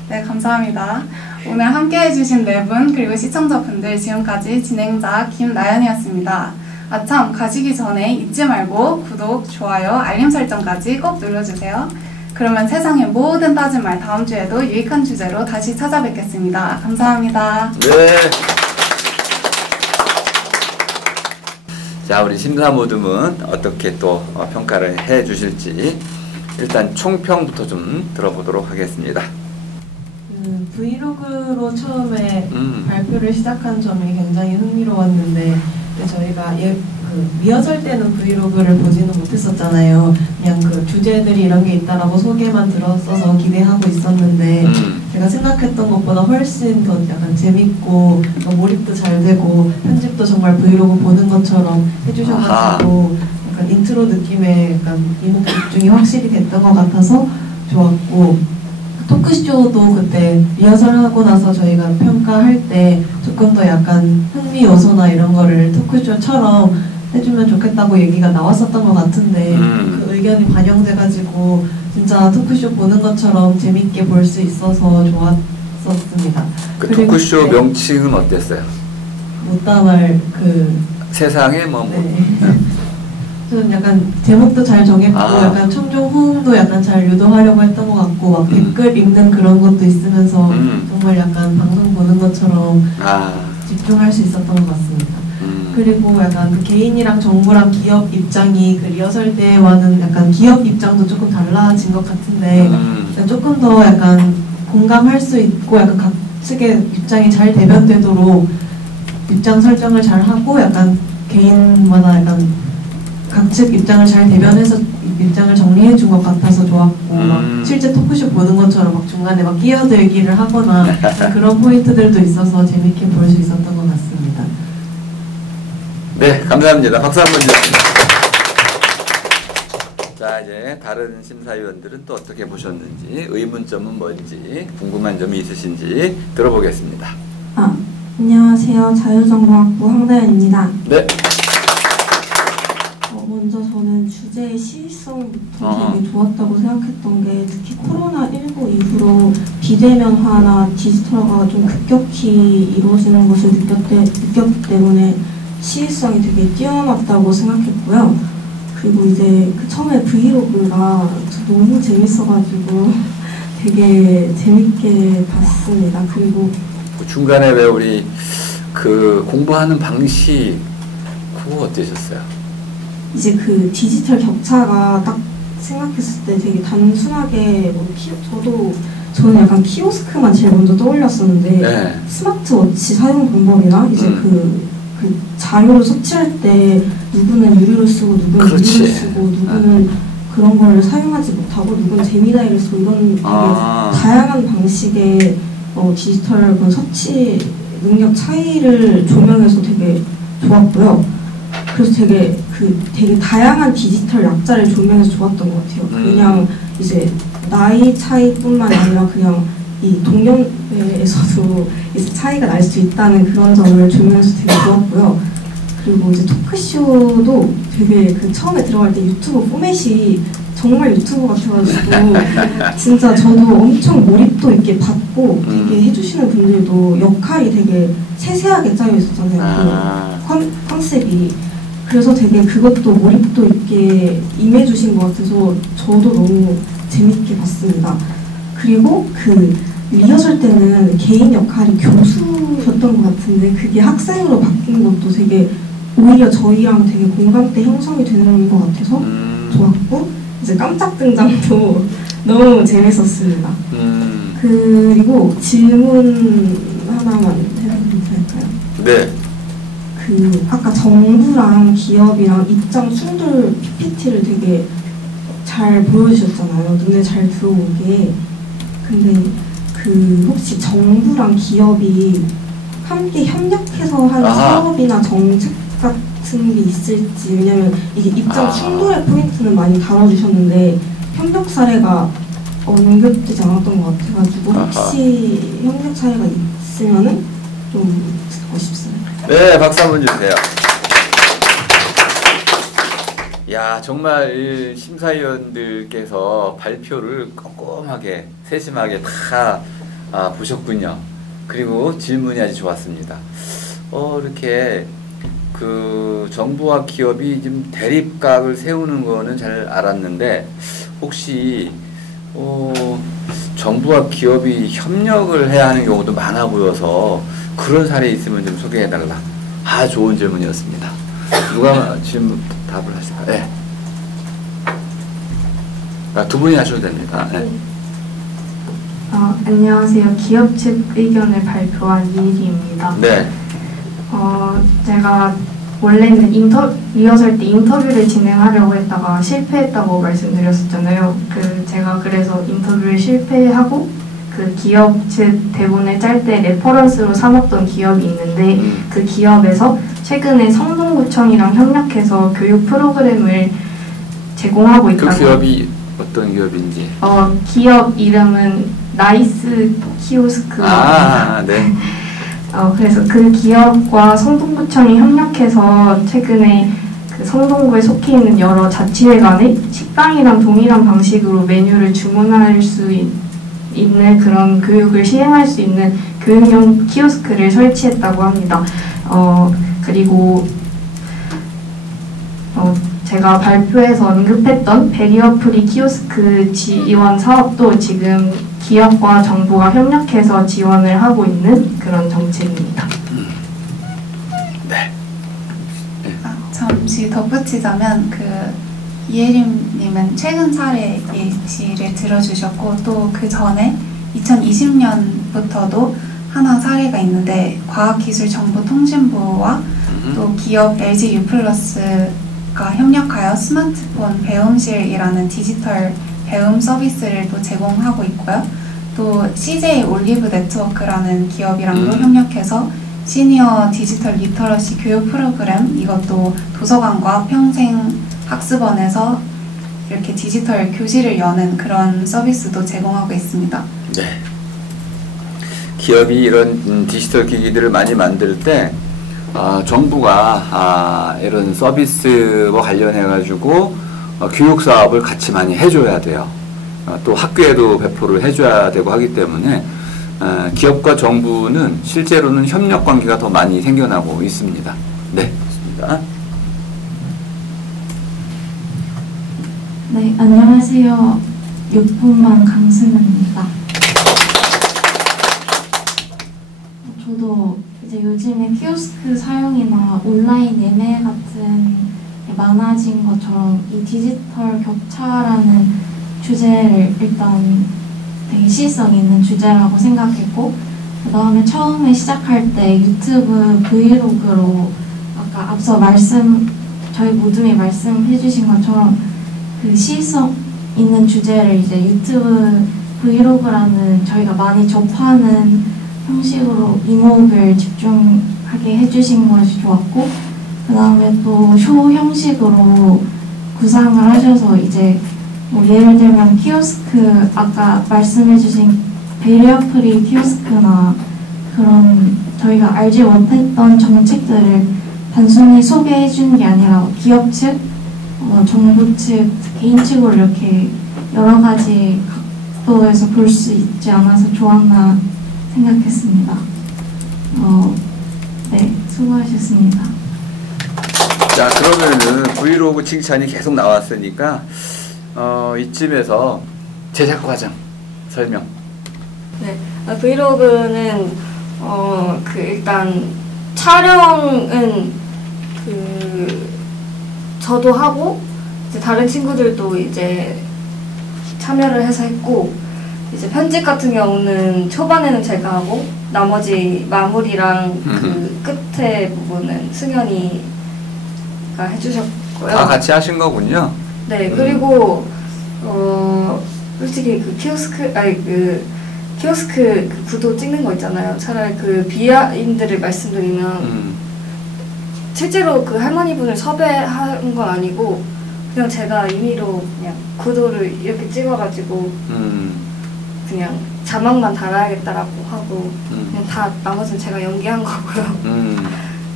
네, 감사합니다. 오늘 함께 해주신 네 분 그리고 시청자분들 지금까지 진행자 김나연이었습니다. 아참 가시기 전에 잊지 말고 구독, 좋아요, 알림 설정까지 꼭 눌러주세요. 그러면 세상의 모든 따진 말 다음 주에도 유익한 주제로 다시 찾아뵙겠습니다. 감사합니다. 네. 자, 우리 심사모듬은 어떻게 또 평가를 해 주실지 일단 총평부터 좀 들어보도록 하겠습니다. 브이로그로 처음에 발표를 시작한 점이 굉장히 흥미로웠는데 저희가 리허설 때는 브이로그를 보지는 못했었잖아요. 그냥 그 주제들이 이런 게 있다라고 소개만 들었어서 기대하고 있었는데 제가 생각했던 것보다 훨씬 더 약간 재밌고 몰입도 잘 되고 편집도 정말 브이로그 보는 것처럼 해주셔가지고 약간 인트로 느낌의 약간 이목 집중이 확실히 됐던 것 같아서 좋았고, 토크쇼도 그때 리허설하고 나서 저희가 평가할 때 조금 더 약간 흥미 요소나 이런 거를 토크쇼처럼 해주면 좋겠다고 얘기가 나왔었던 것 같은데 그 의견이 반영돼가지고 진짜 토크쇼 보는 것처럼 재밌게 볼 수 있어서 좋았었습니다. 그 토크쇼 명칭은 어땠어요? 못다말 세상에 네. 저는 약간 제목도 잘 정했고 약간 청중 호응도 약간 잘 유도하려고 했던 것 같고 막 댓글 읽는 그런 것도 있으면서 정말 약간 방송 보는 것처럼 집중할 수 있었던 것 같습니다. 그리고 약간 그 개인이랑 정부랑 기업 입장이 그 리허설 때와는 약간 기업 입장도 조금 달라진 것 같은데 조금 더 약간 공감할 수 있고 약간 각 측의 입장이 잘 대변되도록 입장 설정을 잘 하고 약간 개인마다 약간 각 측 입장을 잘 대변해서 입장을 정리해 준 것 같아서 좋았고 막 실제 토크쇼 보는 것처럼 막 중간에 막 끼어들기를 하거나 그런 포인트들도 있어서 재밌게 볼 수 있었던 것 같습니다. 네, 감사합니다. 박수 한번 주세요. 자, 이제 다른 심사위원들은 또 어떻게 보셨는지, 의문점은 뭔지, 궁금한 점이 있으신지 들어보겠습니다. 안녕하세요. 자유전공학부 황다연입니다. 네. 먼저 저는 주제의 시의성부터 되게 좋았다고 생각했던 게 특히 코로나19 이후로 비대면화나 디지털화가 좀 급격히 이루어지는 것을 느꼈기 때문에 시의성이 되게 뛰어났다고 생각했고요. 그리고 이제 그 처음에 브이로그가 너무 재밌어가지고 되게 재밌게 봤습니다. 그리고 중간에 왜 우리 그 공부하는 방식 그거 어떠셨어요? 이제 그 디지털 격차가 딱 생각했을 때 되게 단순하게 저는 약간 키오스크만 제일 먼저 떠올렸었는데 스마트워치 사용 방법이나 이제 그 자료를 서치할 때 누구는 유료를 쓰고 누구는 무료를 쓰고 누구는 그런 걸 사용하지 못하고 누구는 제미나이를 쓰고 이런 되게 다양한 방식의 디지털 그런 서치 능력 차이를 조명해서 되게 좋았고요. 그래서 되게 다양한 디지털 약자를 조명해서 좋았던 것 같아요. 그냥 이제 나이 차이뿐만 아니라 그냥 이 동년배에서도 이제 차이가 날 수 있다는 그런 점을 조명해서 되게 좋았고요. 그리고 이제 토크쇼도 되게 그 처음에 들어갈 때 유튜브 포맷이 정말 유튜브 같아가지고 진짜 저도 엄청 몰입도 있게 봤고 되게 해주시는 분들도 역할이 되게 세세하게 짜여 있었잖아요. 그 컨셉이. 그래서 되게 그것도 몰입도 있게 임해주신 것 같아서 저도 너무 재밌게 봤습니다. 그리고 그 리허설 때는 개인 역할이 교수였던 것 같은데 그게 학생으로 바뀐 것도 되게 오히려 저희랑 되게 공감대 형성이 되는 것 같아서 좋았고 이제 깜짝 등장도 너무 재밌었습니다. 그리고 질문 하나만 해도 될까요? 네. 그 아까 정부랑 기업이랑 입장 충돌 PPT를 되게 잘 보여주셨잖아요. 눈에 잘 들어오게. 근데 그 혹시 정부랑 기업이 함께 협력해서 하는 사업이나 정책 같은 게 있을지, 왜냐면 이게 입장 충돌의 포인트는 많이 다뤄주셨는데 협력 사례가 언급되지 않았던 것 같아가지고 혹시 협력 사례가 있으면은 좀 듣고 싶습니다. 네, 박수 한번 주세요. 야, 정말 이 심사위원들께서 발표를 꼼꼼하게 세심하게 다 보셨군요. 그리고 질문이 아주 좋았습니다. 이렇게 그 정부와 기업이 좀 대립각을 세우는 거는 잘 알았는데 혹시 정부와 기업이 협력을 해야 하는 경우도 많아 보여서 그런 사례 있으면 좀 소개해달라. 좋은 질문이었습니다. 누가 지금 답을 하실까요? 네. 두 분이 하셔도 됩니다. 네. 안녕하세요. 기업 측 의견을 발표한 이혜리입니다. 네. 제가 원래는 리허설 때 인터뷰를 진행하려고 했다가 실패했다고 말씀드렸었잖아요. 제가 그래서 인터뷰를 실패하고 그 기업 측 대본을 짤 때 레퍼런스로 삼았던 기업이 있는데 그 기업에서 최근에 성동구청이랑 협력해서 교육 프로그램을 제공하고 있다고. 그 기업이 어떤 기업인지? 기업 이름은 나이스 키오스크. 네. 그래서 그 기업과 성동구청이 협력해서 최근에 그 성동구에 속해 있는 여러 자치회 간에 식당이랑 동일한 방식으로 메뉴를 주문할 수 있는 그런 교육을 시행할 수 있는 교육용 키오스크를 설치했다고 합니다. 그리고 제가 발표에서 언급했던 베리어 프리 키오스크 지원 사업도 지금 기업과 정부가 협력해서 지원을 하고 있는 그런 정책입니다. 네. 잠시 덧붙이자면 이혜림님은 최근 사례 예시를 들어주셨고 또 그 전에 2020년부터도 하나 사례가 있는데 과학기술정보통신부와 또 기업 LG U+가 협력하여 스마트폰 배움실이라는 디지털 배움 서비스를 또 제공하고 있고요. 또 CJ 올리브 네트워크라는 기업이랑도 협력해서 시니어 디지털 리터러시 교육 프로그램, 이것도 도서관과 평생학습원에서 이렇게 디지털 교실을 여는 그런 서비스도 제공하고 있습니다. 네. 기업이 이런 디지털 기기들을 많이 만들 때 정부가 이런 서비스와 관련해 가지고 교육 사업을 같이 많이 해줘야 돼요. 또 학교에도 배포를 해줘야 되고 하기 때문에 기업과 정부는 실제로는 협력 관계가 더 많이 생겨나고 있습니다. 네, 좋습니다. 네, 안녕하세요. 6분만 강승은입니다. 저도 이제 요즘에 키오스크 사용이나 온라인 예매 같은 게 많아진 것처럼 이 디지털 격차라는 주제를 일단 되게 시의성 있는 주제라고 생각했고, 그 다음에 처음에 시작할 때 유튜브 브이로그로 아까 앞서 저희 모둠이 말씀해 주신 것처럼 그 시의성 있는 주제를 이제 유튜브 브이로그라는 저희가 많이 접하는 형식으로 이목을 집중하게 해주신 것이 좋았고, 그 다음에 또 쇼 형식으로 구상을 하셔서 이제 뭐 예를 들면 키오스크 아까 말씀해주신 베리어 프리 키오스크나 그런 저희가 알지 못했던 정책들을 단순히 소개해주는 게 아니라 기업 측, 정부 측, 개인 측으로 이렇게 여러 가지 각도에서 볼 수 있지 않아서 좋았나 생각했습니다. 네, 수고하셨습니다. 자, 그러면은 브이로그 칭찬이 계속 나왔으니까 이쯤에서 제작 과정 설명. 네, 브이로그는 일단 촬영은 저도 하고 이제 다른 친구들도 이제 참여를 해서 했고, 이제 편집 같은 경우는 초반에는 제가 하고 나머지 마무리랑 그 끝에 부분은 승현이가 해주셨고요. 같이 하신 거군요. 네, 그리고 솔직히 그 키오스크 그 구도 찍는 거 있잖아요. 차라리 그 비하인드를 말씀드리면 실제로 그 할머니분을 섭외한 건 아니고 그냥 제가 임의로 그냥 구도를 이렇게 찍어가지고 그냥 자막만 달아야겠다라고 하고 그냥 다 나머지는 제가 연기한 거고요.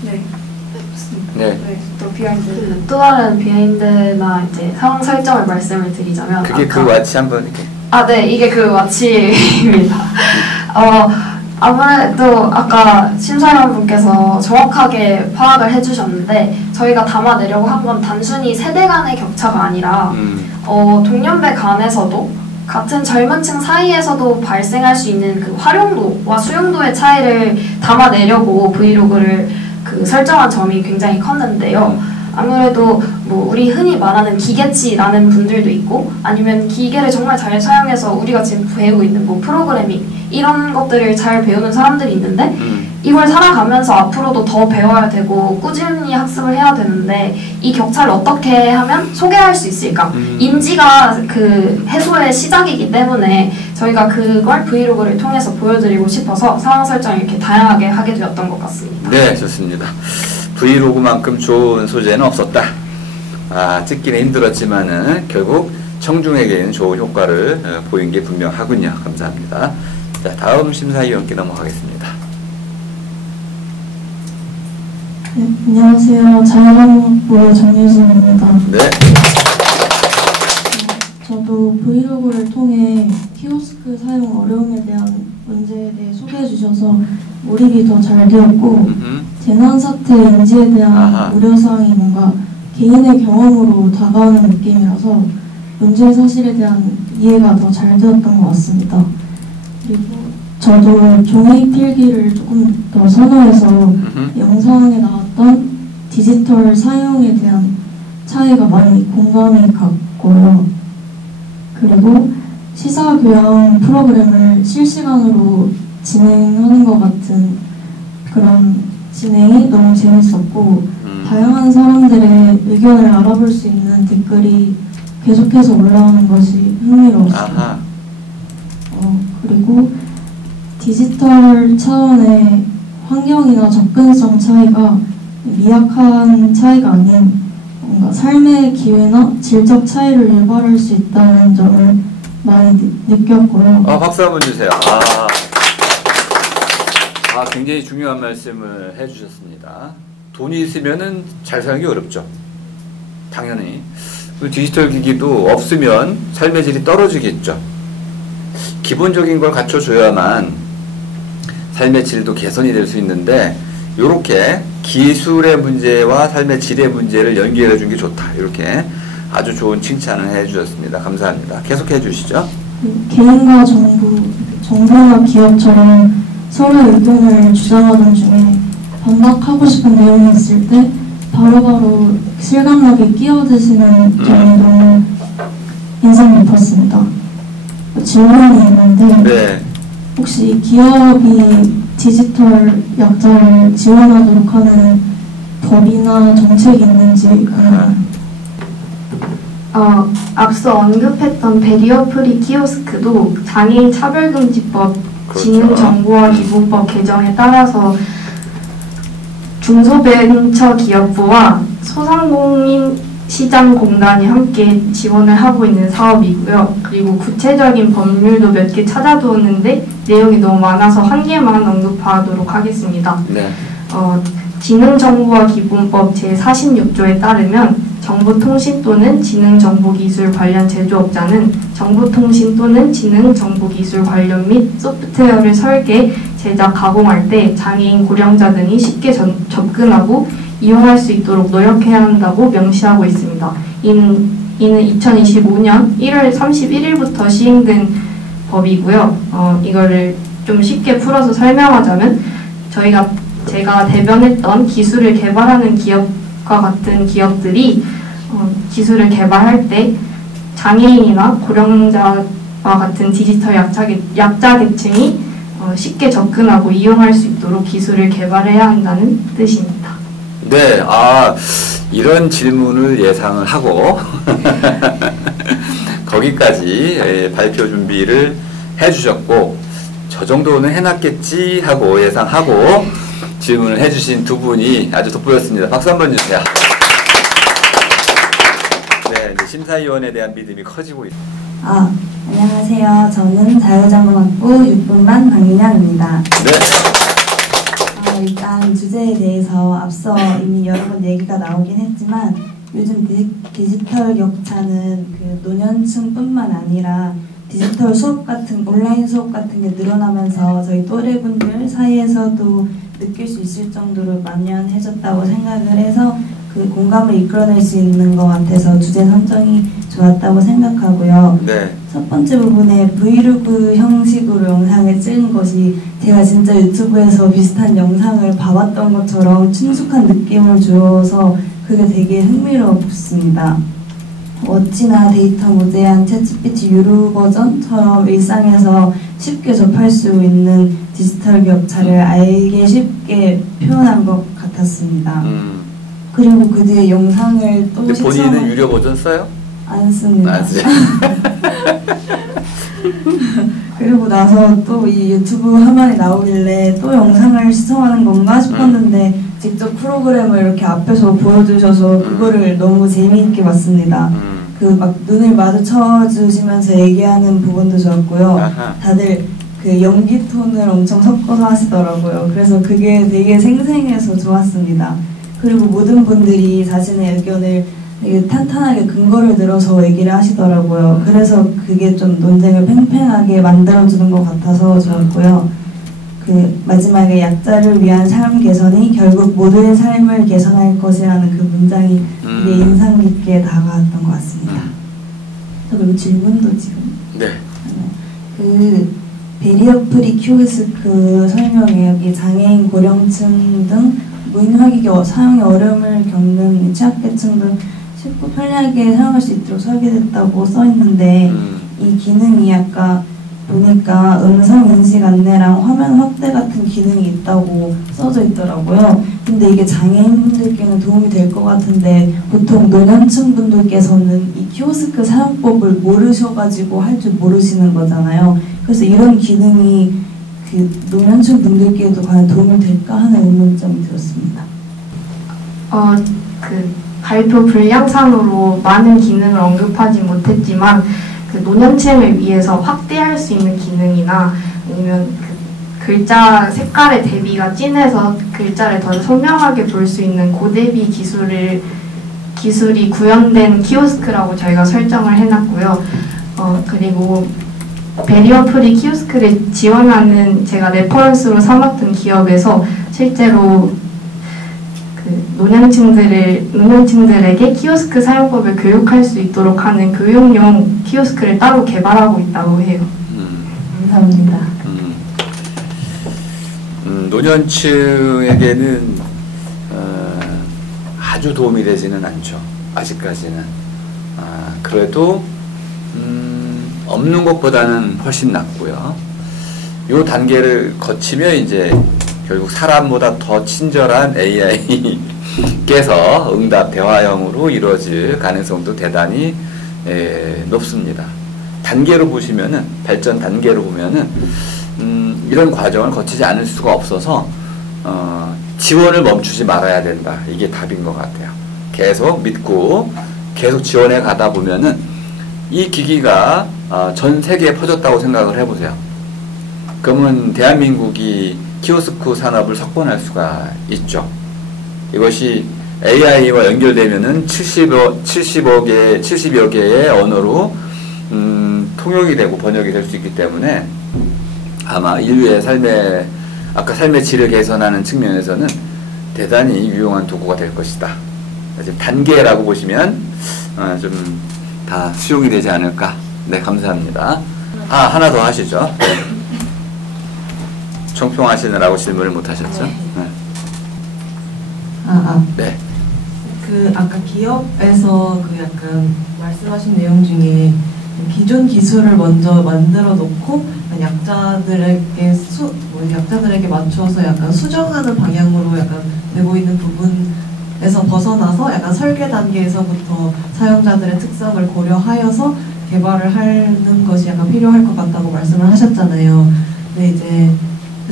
네. 네. 또 비하인드. 또 다른 비하인드나 이제 상황 설정을 말씀을 드리자면 그게 그 와치 한번 이렇게. 네, 이게 그 와치입니다. 아무래도 아까 심사위원분께서 정확하게 파악을 해주셨는데 저희가 담아내려고 한 건 단순히 세대 간의 격차가 아니라 동년배 간에서도 같은 젊은 층 사이에서도 발생할 수 있는 그 활용도와 수용도의 차이를 담아내려고 브이로그를 설정한 점이 굉장히 컸는데요. 아무래도 뭐 우리 흔히 말하는 기계치라는 분들도 있고 아니면 기계를 정말 잘 사용해서 우리가 지금 배우고 있는 뭐 프로그래밍 이런 것들을 잘 배우는 사람들이 있는데 이걸 살아가면서 앞으로도 더 배워야 되고 꾸준히 학습을 해야 되는데 이 격차를 어떻게 하면 소개할 수 있을까? 인지가 그 해소의 시작이기 때문에 저희가 그걸 브이로그를 통해서 보여드리고 싶어서 상황 설정을 이렇게 다양하게 하게 되었던 것 같습니다. 네, 좋습니다. 브이로그만큼 좋은 소재는 없었다. 찍기는 힘들었지만은 결국 청중에게는 좋은 효과를 보인 게 분명하군요. 감사합니다. 자, 다음 심사위원께 넘어가겠습니다. 네, 안녕하세요. 자연학부 정예진입니다. 네. 저도 브이로그를 통해 키오스크 사용 어려움에 대한 문제에 대해 소개해 주셔서 몰입이 더 잘 되었고 재난사태 인지에 대한 우려사항이 뭔가 개인의 경험으로 다가오는 느낌이라서 문제 사실에 대한 이해가 더 잘 되었던 것 같습니다. 그리고 저도 종이 필기를 조금 더 선호해서 영상에 나왔던 디지털 사용에 대한 차이가 많이 공감이 갔고요. 그리고 시사교양 프로그램을 실시간으로 진행하는 것 같은 그런 진행이 너무 재밌었고 다양한 사람들의 의견을 알아볼 수 있는 댓글이 계속해서 올라오는 것이 흥미로웠어요. 그리고 디지털 차원의 환경이나 접근성 차이가 미약한 차이가 아닌 뭔가 삶의 기회나 질적 차이를 유발할 수 있다는 점을 많이 느꼈고요. 박수 한번 주세요. 굉장히 중요한 말씀을 해주셨습니다. 돈이 있으면은 잘 살기 어렵죠. 당연히. 디지털 기기도 없으면 삶의 질이 떨어지겠죠. 기본적인 걸 갖춰줘야만 삶의 질도 개선이 될 수 있는데 이렇게 기술의 문제와 삶의 질의 문제를 연결해 준 게 좋다. 이렇게 아주 좋은 칭찬을 해주셨습니다. 감사합니다. 계속해 주시죠. 개인과 정부나 기업처럼 서로의 의견을 주장하던 중에 반박하고 싶은 내용이 있을 때 바로바로 실감나게 끼어드시는 점이 너무 인상 깊었습니다. 질문이 있는데 혹시 기업이 디지털 약자를 지원하도록 하는 법이나 정책이 있는지 앞서 언급했던 베리어 프리 키오스크도 장애인 차별금지법, 지능정보화 기본법 개정에 따라서 중소벤처기업부와 소상공인시장공단이 함께 지원을 하고 있는 사업이고요. 그리고 구체적인 법률도 몇 개 찾아두었는데 내용이 너무 많아서 한 개만 언급하도록 하겠습니다. 지능정보화 기본법 제46조에 따르면 정보통신 또는 지능정보기술 관련 제조업자는 정보통신 또는 지능정보기술 관련 및 소프트웨어를 설계, 제작, 가공할 때 장애인, 고령자 등이 쉽게 접근하고 이용할 수 있도록 노력해야 한다고 명시하고 있습니다. 이는 2025년 1월 31일부터 시행된 법이고요. 이거를 좀 쉽게 풀어서 설명하자면 제가 대변했던 기술을 개발하는 기업과 같은 기업들이 기술을 개발할 때 장애인이나 고령자와 같은 디지털 약자 계층이 쉽게 접근하고 이용할 수 있도록 기술을 개발해야 한다는 뜻입니다. 네, 이런 질문을 예상을 하고 거기까지 발표 준비를 해주셨고 저 정도는 해놨겠지 하고 예상하고 질문을 해주신 두 분이 아주 돋보였습니다. 박수 한번 주세요. 네, 이제 심사위원에 대한 믿음이 커지고 있습니다. 안녕하세요. 저는 자유전공학부 6분반 박민영입니다. 네. 일단 주제에 대해서 앞서 이미 여러 번 얘기가 나오긴 했지만 요즘 디지털 격차는 그 노년층뿐만 아니라 디지털 수업 같은 온라인 수업 같은 게 늘어나면서 저희 또래분들 사이에서도 느낄 수 있을 정도로 만연해졌다고 생각을 해서 그 공감을 이끌어낼 수 있는 것 같아서 주제 선정이 좋았다고 생각하고요. 네. 첫 번째 부분에 브이로그 형식으로 영상을 찍은 것이 제가 진짜 유튜브에서 비슷한 영상을 봐왔던 것처럼 친숙한 느낌을 주어서 그게 되게 흥미로웠습니다. 어찌나 데이터 모대한 챗GPT 유료 버전처럼 일상에서 쉽게 접할 수 있는 디지털 격차를 알게 쉽게 표현한 것 같았습니다. 그리고 그 뒤에 영상을 또 본인은 유료 버전 써요? 안 씁니다. 안 써요. 그리고 나서 또 이 유튜브 화면이 나오길래 또 영상을 시청하는 건가 싶었는데 직접 프로그램을 이렇게 앞에서 보여주셔서 그거를 너무 재미있게 봤습니다. 그 막 눈을 마주쳐 주시면서 얘기하는 부분도 좋았고요. 다들 그 연기 톤을 엄청 섞어서 하시더라고요. 그래서 그게 되게 생생해서 좋았습니다. 그리고 모든 분들이 자신의 의견을 되게 탄탄하게 근거를 들어서 얘기를 하시더라고요. 그래서 그게 좀 논쟁을 팽팽하게 만들어주는 것 같아서 좋았고요. 그 마지막에 약자를 위한 삶 개선이 결국 모두의 삶을 개선할 것이라는 그 문장이 되게 인상 깊게 다가왔던 것 같습니다. 저 그리고 질문도 지금. 네. 그 베리어 프리 키오스크 설명에 여기 장애인, 고령층 등 무인화기기 사용에 어려움을 겪는 취약계층도 쉽고 편리하게 사용할 수 있도록 설계됐다고 써있는데 이 기능이 아까 보니까 음성 인식 안내랑 화면 확대 같은 기능이 있다고 써져 있더라고요. 근데 이게 장애인분들께는 도움이 될 것 같은데 보통 노년층 분들께서는 이 키오스크 사용법을 모르셔가지고 할 줄 모르시는 거잖아요. 그래서 이런 기능이 그 노년층 분들께도 과연 도움이 될까 하는 의문점이 들었습니다. 그 발표 분량상으로 많은 기능을 언급하지 못했지만 그 노년층을 위해서 확대할 수 있는 기능이나 아니면 그 글자 색깔의 대비가 진해서 글자를 더 선명하게 볼 수 있는 고대비 기술이 구현된 키오스크라고 저희가 설정을 해놨고요. 그리고 베리어 프리 키오스크를 지원하는 제가 레퍼런스로 삼았던 기업에서 실제로 그 노년층들에게 키오스크 사용법을 교육할 수 있도록 하는 교육용 키오스크를 따로 개발하고 있다고 해요. 감사합니다. 노년층에게는 아주 도움이 되지는 않죠. 아직까지는. 그래도 없는 것보다는 훨씬 낫고요. 이 단계를 거치면 이제 결국 사람보다 더 친절한 AI께서 응답 대화형으로 이루어질 가능성도 대단히 높습니다. 단계로 보시면은 발전 단계로 보면은 이런 과정을 거치지 않을 수가 없어서 지원을 멈추지 말아야 된다. 이게 답인 것 같아요. 계속 믿고 계속 지원해 가다 보면은 이 기기가 전 세계에 퍼졌다고 생각을 해보세요. 그러면 대한민국이 키오스크 산업을 석권할 수가 있죠. 이것이 AI와 연결되면은 70여 개의 언어로 통역이 되고 번역이 될 수 있기 때문에 아마 인류의 아까 삶의 질을 개선하는 측면에서는 대단히 유용한 도구가 될 것이다. 지금 단계라고 보시면 좀 다 수용이 되지 않을까. 네, 감사합니다. 하나 더 하시죠. 네. 총평하시느라고 질문을 못 하셨죠? 네. 네. 그 아까 기업에서 그 약간 말씀하신 내용 중에 기존 기술을 먼저 만들어 놓고 약자들에게 맞춰서 약간 수정하는 방향으로 약간 되고 있는 부분에서 벗어나서 약간 설계 단계에서부터 사용자들의 특성을 고려하여서 개발을 하는 것이 약간 필요할 것 같다고 말씀을 하셨잖아요. 근데 이제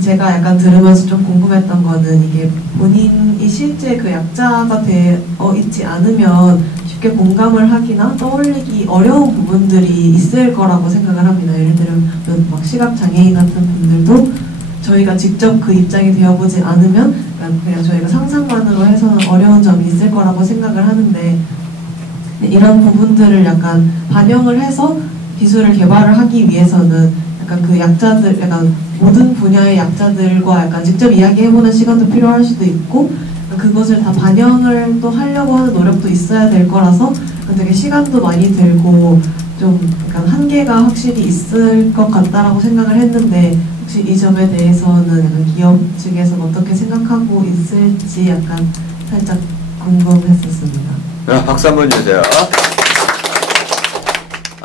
제가 약간 들으면서 좀 궁금했던 거는 이게 본인이 실제 그 약자가 되어 있지 않으면 쉽게 공감을 하기나 떠올리기 어려운 부분들이 있을 거라고 생각을 합니다. 예를 들면 막 시각장애인 같은 분들도 저희가 직접 그 입장이 되어보지 않으면 그냥 저희가 상상만으로 해서는 어려운 점이 있을 거라고 생각을 하는데 이런 부분들을 약간 반영을 해서 기술을 개발을 하기 위해서는 약간 그 약자들, 약간 모든 분야의 약자들과 약간 직접 이야기해보는 시간도 필요할 수도 있고 그것을 다 반영을 또 하려고 하는 노력도 있어야 될 거라서 되게 시간도 많이 들고 좀 약간 한계가 확실히 있을 것 같다라고 생각을 했는데 혹시 이 점에 대해서는 약간 기업 측에서 어떻게 생각하고 있을지 약간 살짝 궁금했었습니다. 박수 한번 주세요.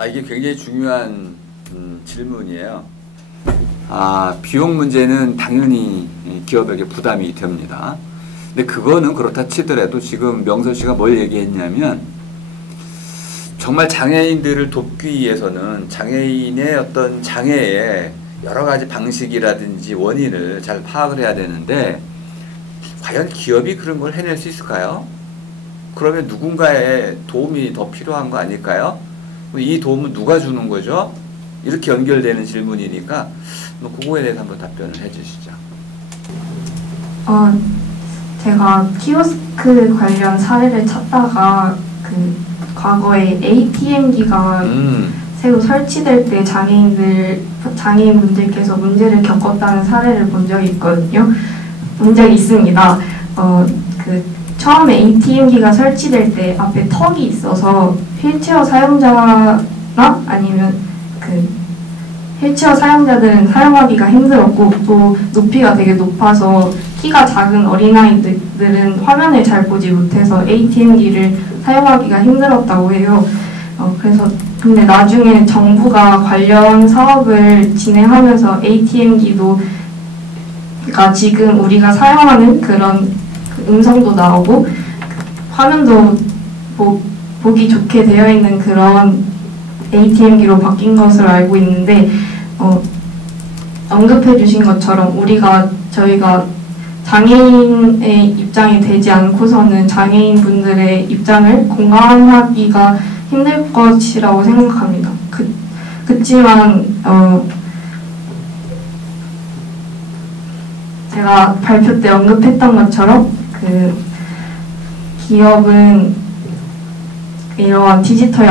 이게 굉장히 중요한 질문이에요. 비용 문제는 당연히 기업에게 부담이 됩니다. 근데 그거는 그렇다 치더라도 지금 명선 씨가 뭘 얘기했냐면 정말 장애인들을 돕기 위해서는 장애인의 어떤 장애의 여러 가지 방식이라든지 원인을 잘 파악을 해야 되는데 과연 기업이 그런 걸 해낼 수 있을까요? 그러면 누군가의 도움이 더 필요한 거 아닐까요? 이 도움은 누가 주는 거죠? 이렇게 연결되는 질문이니까 그거에 대해서 한번 답변을 해주시죠. 제가 키오스크 관련 사례를 찾다가 그 과거에 ATM기가 새로 설치될 때 장애인분들께서 문제를 겪었다는 사례를 본 적이 있거든요. 본 적이 있습니다. 그 처음에 ATM기가 설치될 때 앞에 턱이 있어서 휠체어 사용자나 아니면 그 휠체어 사용자들은 사용하기가 힘들었고 또 높이가 되게 높아서 키가 작은 어린아이들은 화면을 잘 보지 못해서 ATM기를 사용하기가 힘들었다고 해요. 그래서 근데 나중에 정부가 관련 사업을 진행하면서 ATM기도 그러니까 지금 우리가 사용하는 그런 음성도 나오고 화면도 보기 좋게 되어 있는 그런 ATM기로 바뀐 것으로 알고 있는데 언급해 주신 것처럼 저희가 장애인의 입장이 되지 않고서는 장애인분들의 입장을 공감하기가 힘들 것이라고 생각합니다. 그치만 제가 발표 때 언급했던 것처럼 그 기업은 이러한 디지털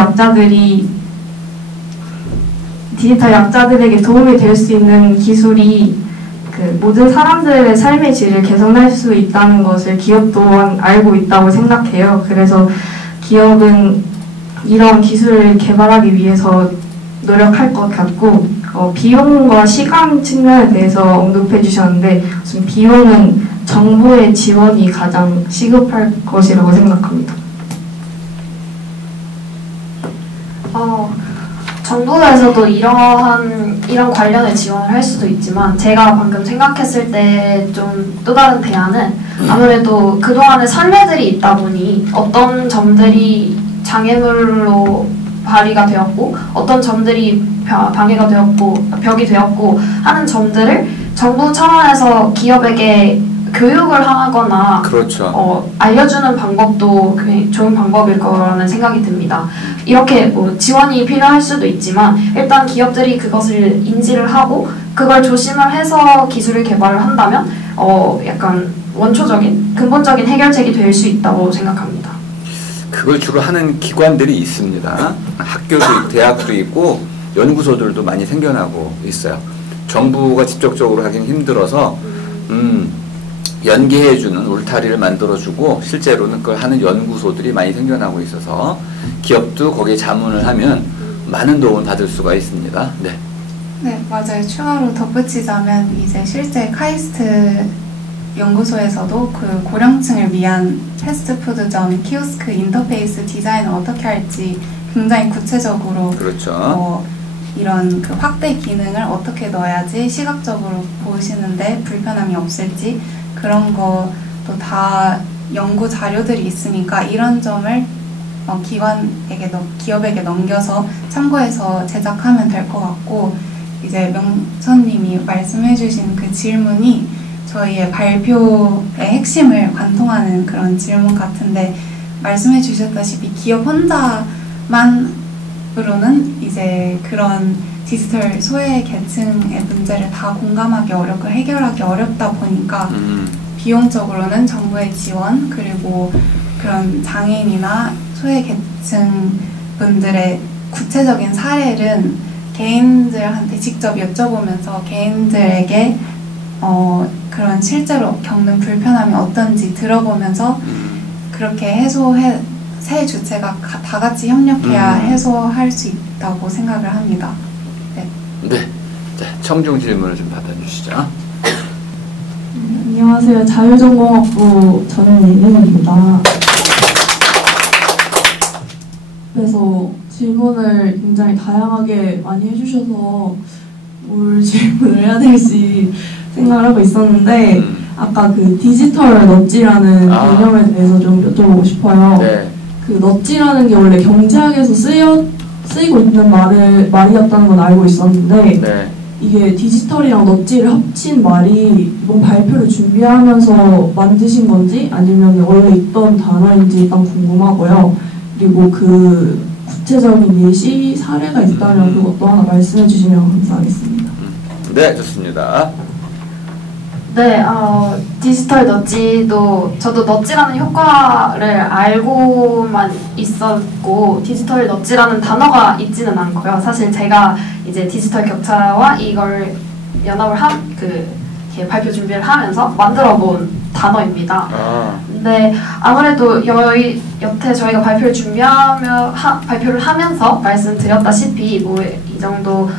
약자들에게 도움이 될 수 있는 기술이 그 모든 사람들의 삶의 질을 개선할 수 있다는 것을 기업 또한 알고 있다고 생각해요. 그래서 기업은 이런 기술을 개발하기 위해서 노력할 것 같고 비용과 시간 측면에 대해서 언급해 주셨는데 우선 비용은 정부의 지원이 가장 시급할 것이라고 생각합니다. 정부에서도 이런 관련의 지원을 할 수도 있지만 제가 방금 생각했을 때 좀 또 다른 대안은 아무래도 그동안의 선례들이 있다 보니 어떤 점들이 장애물로 발휘가 되었고 어떤 점들이 방해가 되었고 벽이 되었고 하는 점들을 정부 차원에서 기업에게 교육을 하거나 그렇죠. 알려주는 방법도 굉장히 좋은 방법일 거라는 생각이 듭니다. 이렇게 지원이 필요할 수도 있지만 일단 기업들이 그것을 인지를 하고 그걸 조심을 해서 기술을 개발을 한다면 약간 원초적인 근본적인 해결책이 될 수 있다고 생각합니다. 그걸 주로 하는 기관들이 있습니다. 학교도 있고 대학도 있고 연구소들도 많이 생겨나고 있어요. 정부가 직접적으로 하긴 힘들어서 연계해주는 울타리를 만들어주고 실제로는 그걸 하는 연구소들이 많이 생겨나고 있어서 기업도 거기에 자문을 하면 많은 도움을 받을 수가 있습니다. 네, 맞아요. 추가로 덧붙이자면 이제 실제 카이스트 연구소에서도 그 고령층을 위한 패스트푸드점 키오스크 인터페이스 디자인을 어떻게 할지 굉장히 구체적으로 그렇죠. 이런 그 확대 기능을 어떻게 넣어야지 시각적으로 보시는데 불편함이 없을지 그런 것도 다 연구 자료들이 있으니까 이런 점을 기업에게 넘겨서 참고해서 제작하면 될 것 같고 이제 명선님이 말씀해주신 그 질문이 저희의 발표의 핵심을 관통하는 그런 질문 같은데 말씀해 주셨다시피 기업 혼자만으로는 이제 그런 디지털 소외 계층의 문제를 다 공감하기 어렵고 해결하기 어렵다 보니까 비용적으로는 정부의 지원 그리고 그런 장애인이나 소외 계층 분들의 구체적인 사례는 개인들한테 직접 여쭤보면서 개인들에게 그런 실제로 겪는 불편함이 어떤지 들어보면서 그렇게 세 주체가 다 같이 협력해야 해소할 수 있다고 생각을 합니다. 네. 네. 자, 청중 질문을 좀 받아주시죠. 안녕하세요. 자율전공학부 전예은입니다. 그래서 질문을 굉장히 다양하게 많이 해주셔서 뭘 질문을 해야 될지 생각을 하고 있었는데 아까 그 디지털 넛지라는 개념에 대해서 좀 여쭤보고 싶어요. 네. 그 넛지라는 게 원래 경제학에서 쓰이고 있는 말이었다는 건 알고 있었는데 네. 이게 디지털이랑 넛지를 합친 말이 이번 발표를 준비하면서 만드신 건지 아니면 원래 있던 단어인지 일단 궁금하고요. 그리고 그 구체적인 예시 사례가 있다면 그것도 하나 말씀해 주시면 감사하겠습니다. 네, 좋습니다. 네, 디지털 넛지도 저도 넛지라는 효과를 알고만 있었고 디지털 넛지라는 단어가 있지는 않고요. 사실 제가 이제 디지털 격차와 이걸 연합을 이렇게 발표 준비를 하면서 만들어본 단어입니다. 근데 아무래도 여태 저희가 발표를 발표를 하면서 말씀드렸다시피 이 정도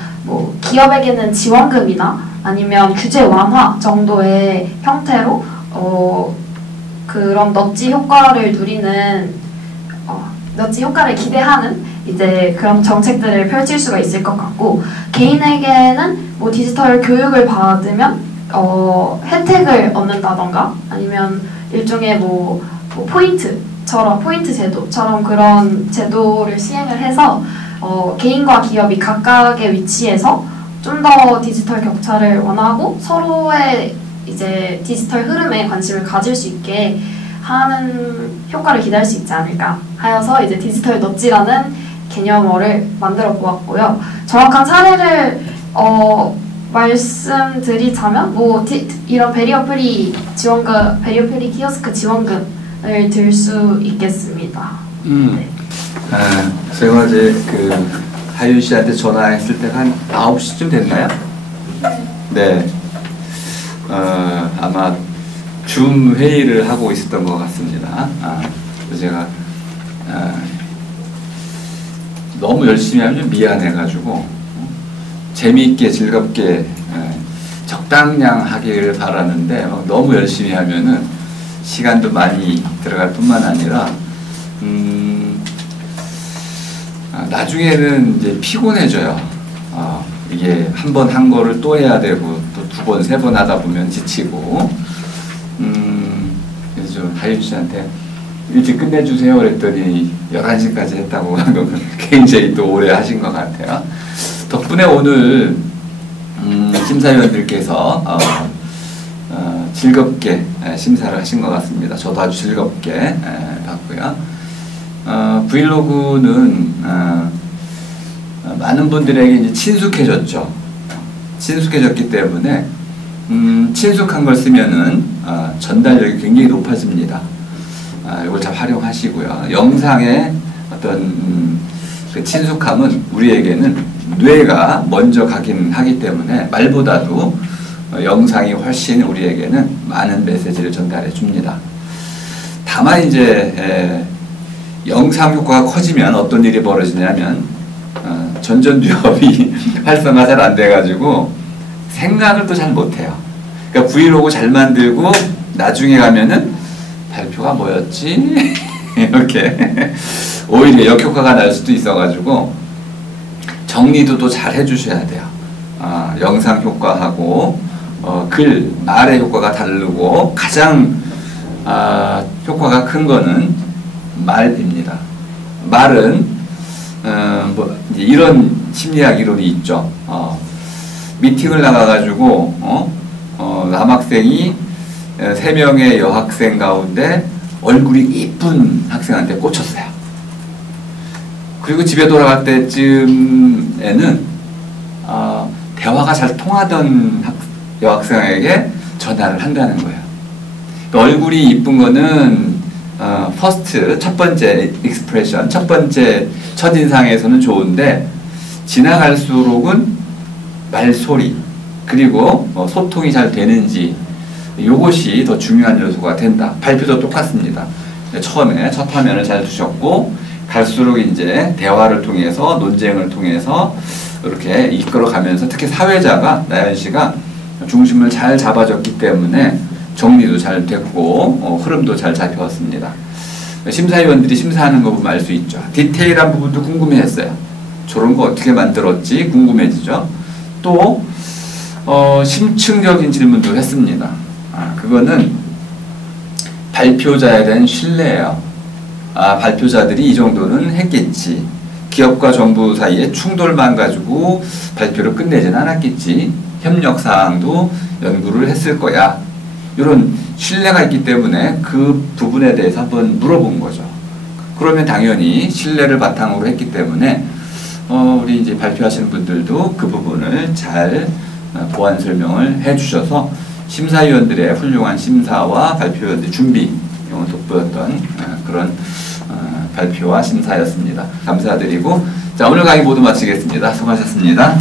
기업에게는 지원금이나 아니면 규제 완화 정도의 형태로 그런 넛지 효과를 누리는 넛지 효과를 기대하는 이제 그런 정책들을 펼칠 수가 있을 것 같고 개인에게는 디지털 교육을 받으면 혜택을 얻는다던가 아니면 일종의 포인트 제도처럼 그런 제도를 시행을 해서 개인과 기업이 각각의 위치에서 좀 더 디지털 격차를 완화하고 서로의 이제 디지털 흐름에 관심을 가질 수 있게 하는 효과를 기대할 수 있지 않을까 하여서 이제 디지털 넛지라는 개념어를 만들어 보았고요. 정확한 사례를 말씀드리자면 이런 베리어 프리 키오스크 지원금을 들 수 있겠습니다. 네. 제가 어제 하윤 씨한테 전화했을 때가 한 9시쯤 됐나요? 네. 아마 줌 회의를 하고 있었던 것 같습니다. 그래서 제가 너무 열심히 하면 좀 미안해가지고 재미있게 즐겁게 적당량 하기를 바라는데 너무 열심히 하면은 시간도 많이 들어갈 뿐만 아니라 나중에는 이제 피곤해져요. 이게 한 번 한 거를 또 해야 되고 또 두 번, 세 번 하다 보면 지치고 그래서 좀 하윤 씨한테 일찍 끝내주세요 그랬더니 11시까지 했다고 굉장히 또 오래 하신 것 같아요. 덕분에 오늘 심사위원들께서 즐겁게 심사를 하신 것 같습니다. 저도 아주 즐겁게 봤고요. 브이로그는 많은 분들에게 이제 친숙해졌죠. 친숙해졌기 때문에 친숙한 걸 쓰면은 전달력이 굉장히 높아집니다. 이걸 잘 활용하시고요. 영상의 어떤 그 친숙함은 우리에게는 뇌가 먼저 가긴 하기 때문에 말보다도 영상이 훨씬 우리에게는 많은 메시지를 전달해 줍니다. 다만 이제 영상 효과가 커지면 어떤 일이 벌어지냐면 전전두엽이 활성화 잘 안 돼가지고 생각을 또 잘 못해요. 그러니까 브이로그 잘 만들고 나중에 가면은 발표가 뭐였지? 이렇게 오히려 역효과가 날 수도 있어가지고 정리도 또 잘 해주셔야 돼요. 영상 효과하고 말의 효과가 다르고 가장 효과가 큰 거는 말입니다. 말은 이제 이런 심리학 이론이 있죠. 미팅을 나가가지고 남학생이 3명의 여학생 가운데 얼굴이 이쁜 학생한테 꽂혔어요. 그리고 집에 돌아갈 때쯤에는 대화가 잘 통하던 여학생에게 전화를 한다는 거예요. 얼굴이 이쁜 거는 퍼스트 첫 번째 익스프레션, 첫 번째 첫인상에서는 좋은데 지나갈수록은 말소리 그리고 소통이 잘 되는지 이것이 더 중요한 요소가 된다. 발표도 똑같습니다. 처음에 첫 화면을 잘 두셨고 갈수록 이제 대화를 통해서 논쟁을 통해서 이렇게 이끌어가면서 특히 사회자가 나연 씨가 중심을 잘 잡아줬기 때문에 정리도 잘 됐고 흐름도 잘 잡혀왔습니다. 심사위원들이 심사하는 거 보면 알 수 있죠. 디테일한 부분도 궁금해했어요. 저런 거 어떻게 만들었지 궁금해지죠. 또 심층적인 질문도 했습니다. 그거는 발표자에 대한 신뢰예요. 발표자들이 이 정도는 했겠지. 기업과 정부 사이에 충돌만 가지고 발표를 끝내진 않았겠지. 협력사항도 연구를 했을 거야. 이런 신뢰가 있기 때문에 그 부분에 대해서 한번 물어본 거죠. 그러면 당연히 신뢰를 바탕으로 했기 때문에 우리 이제 발표하시는 분들도 그 부분을 잘 보완 설명을 해주셔서 심사위원들의 훌륭한 심사와 발표의 준비 돋보였던 그런 발표와 심사였습니다. 감사드리고 자 오늘 강의 모두 마치겠습니다. 수고하셨습니다.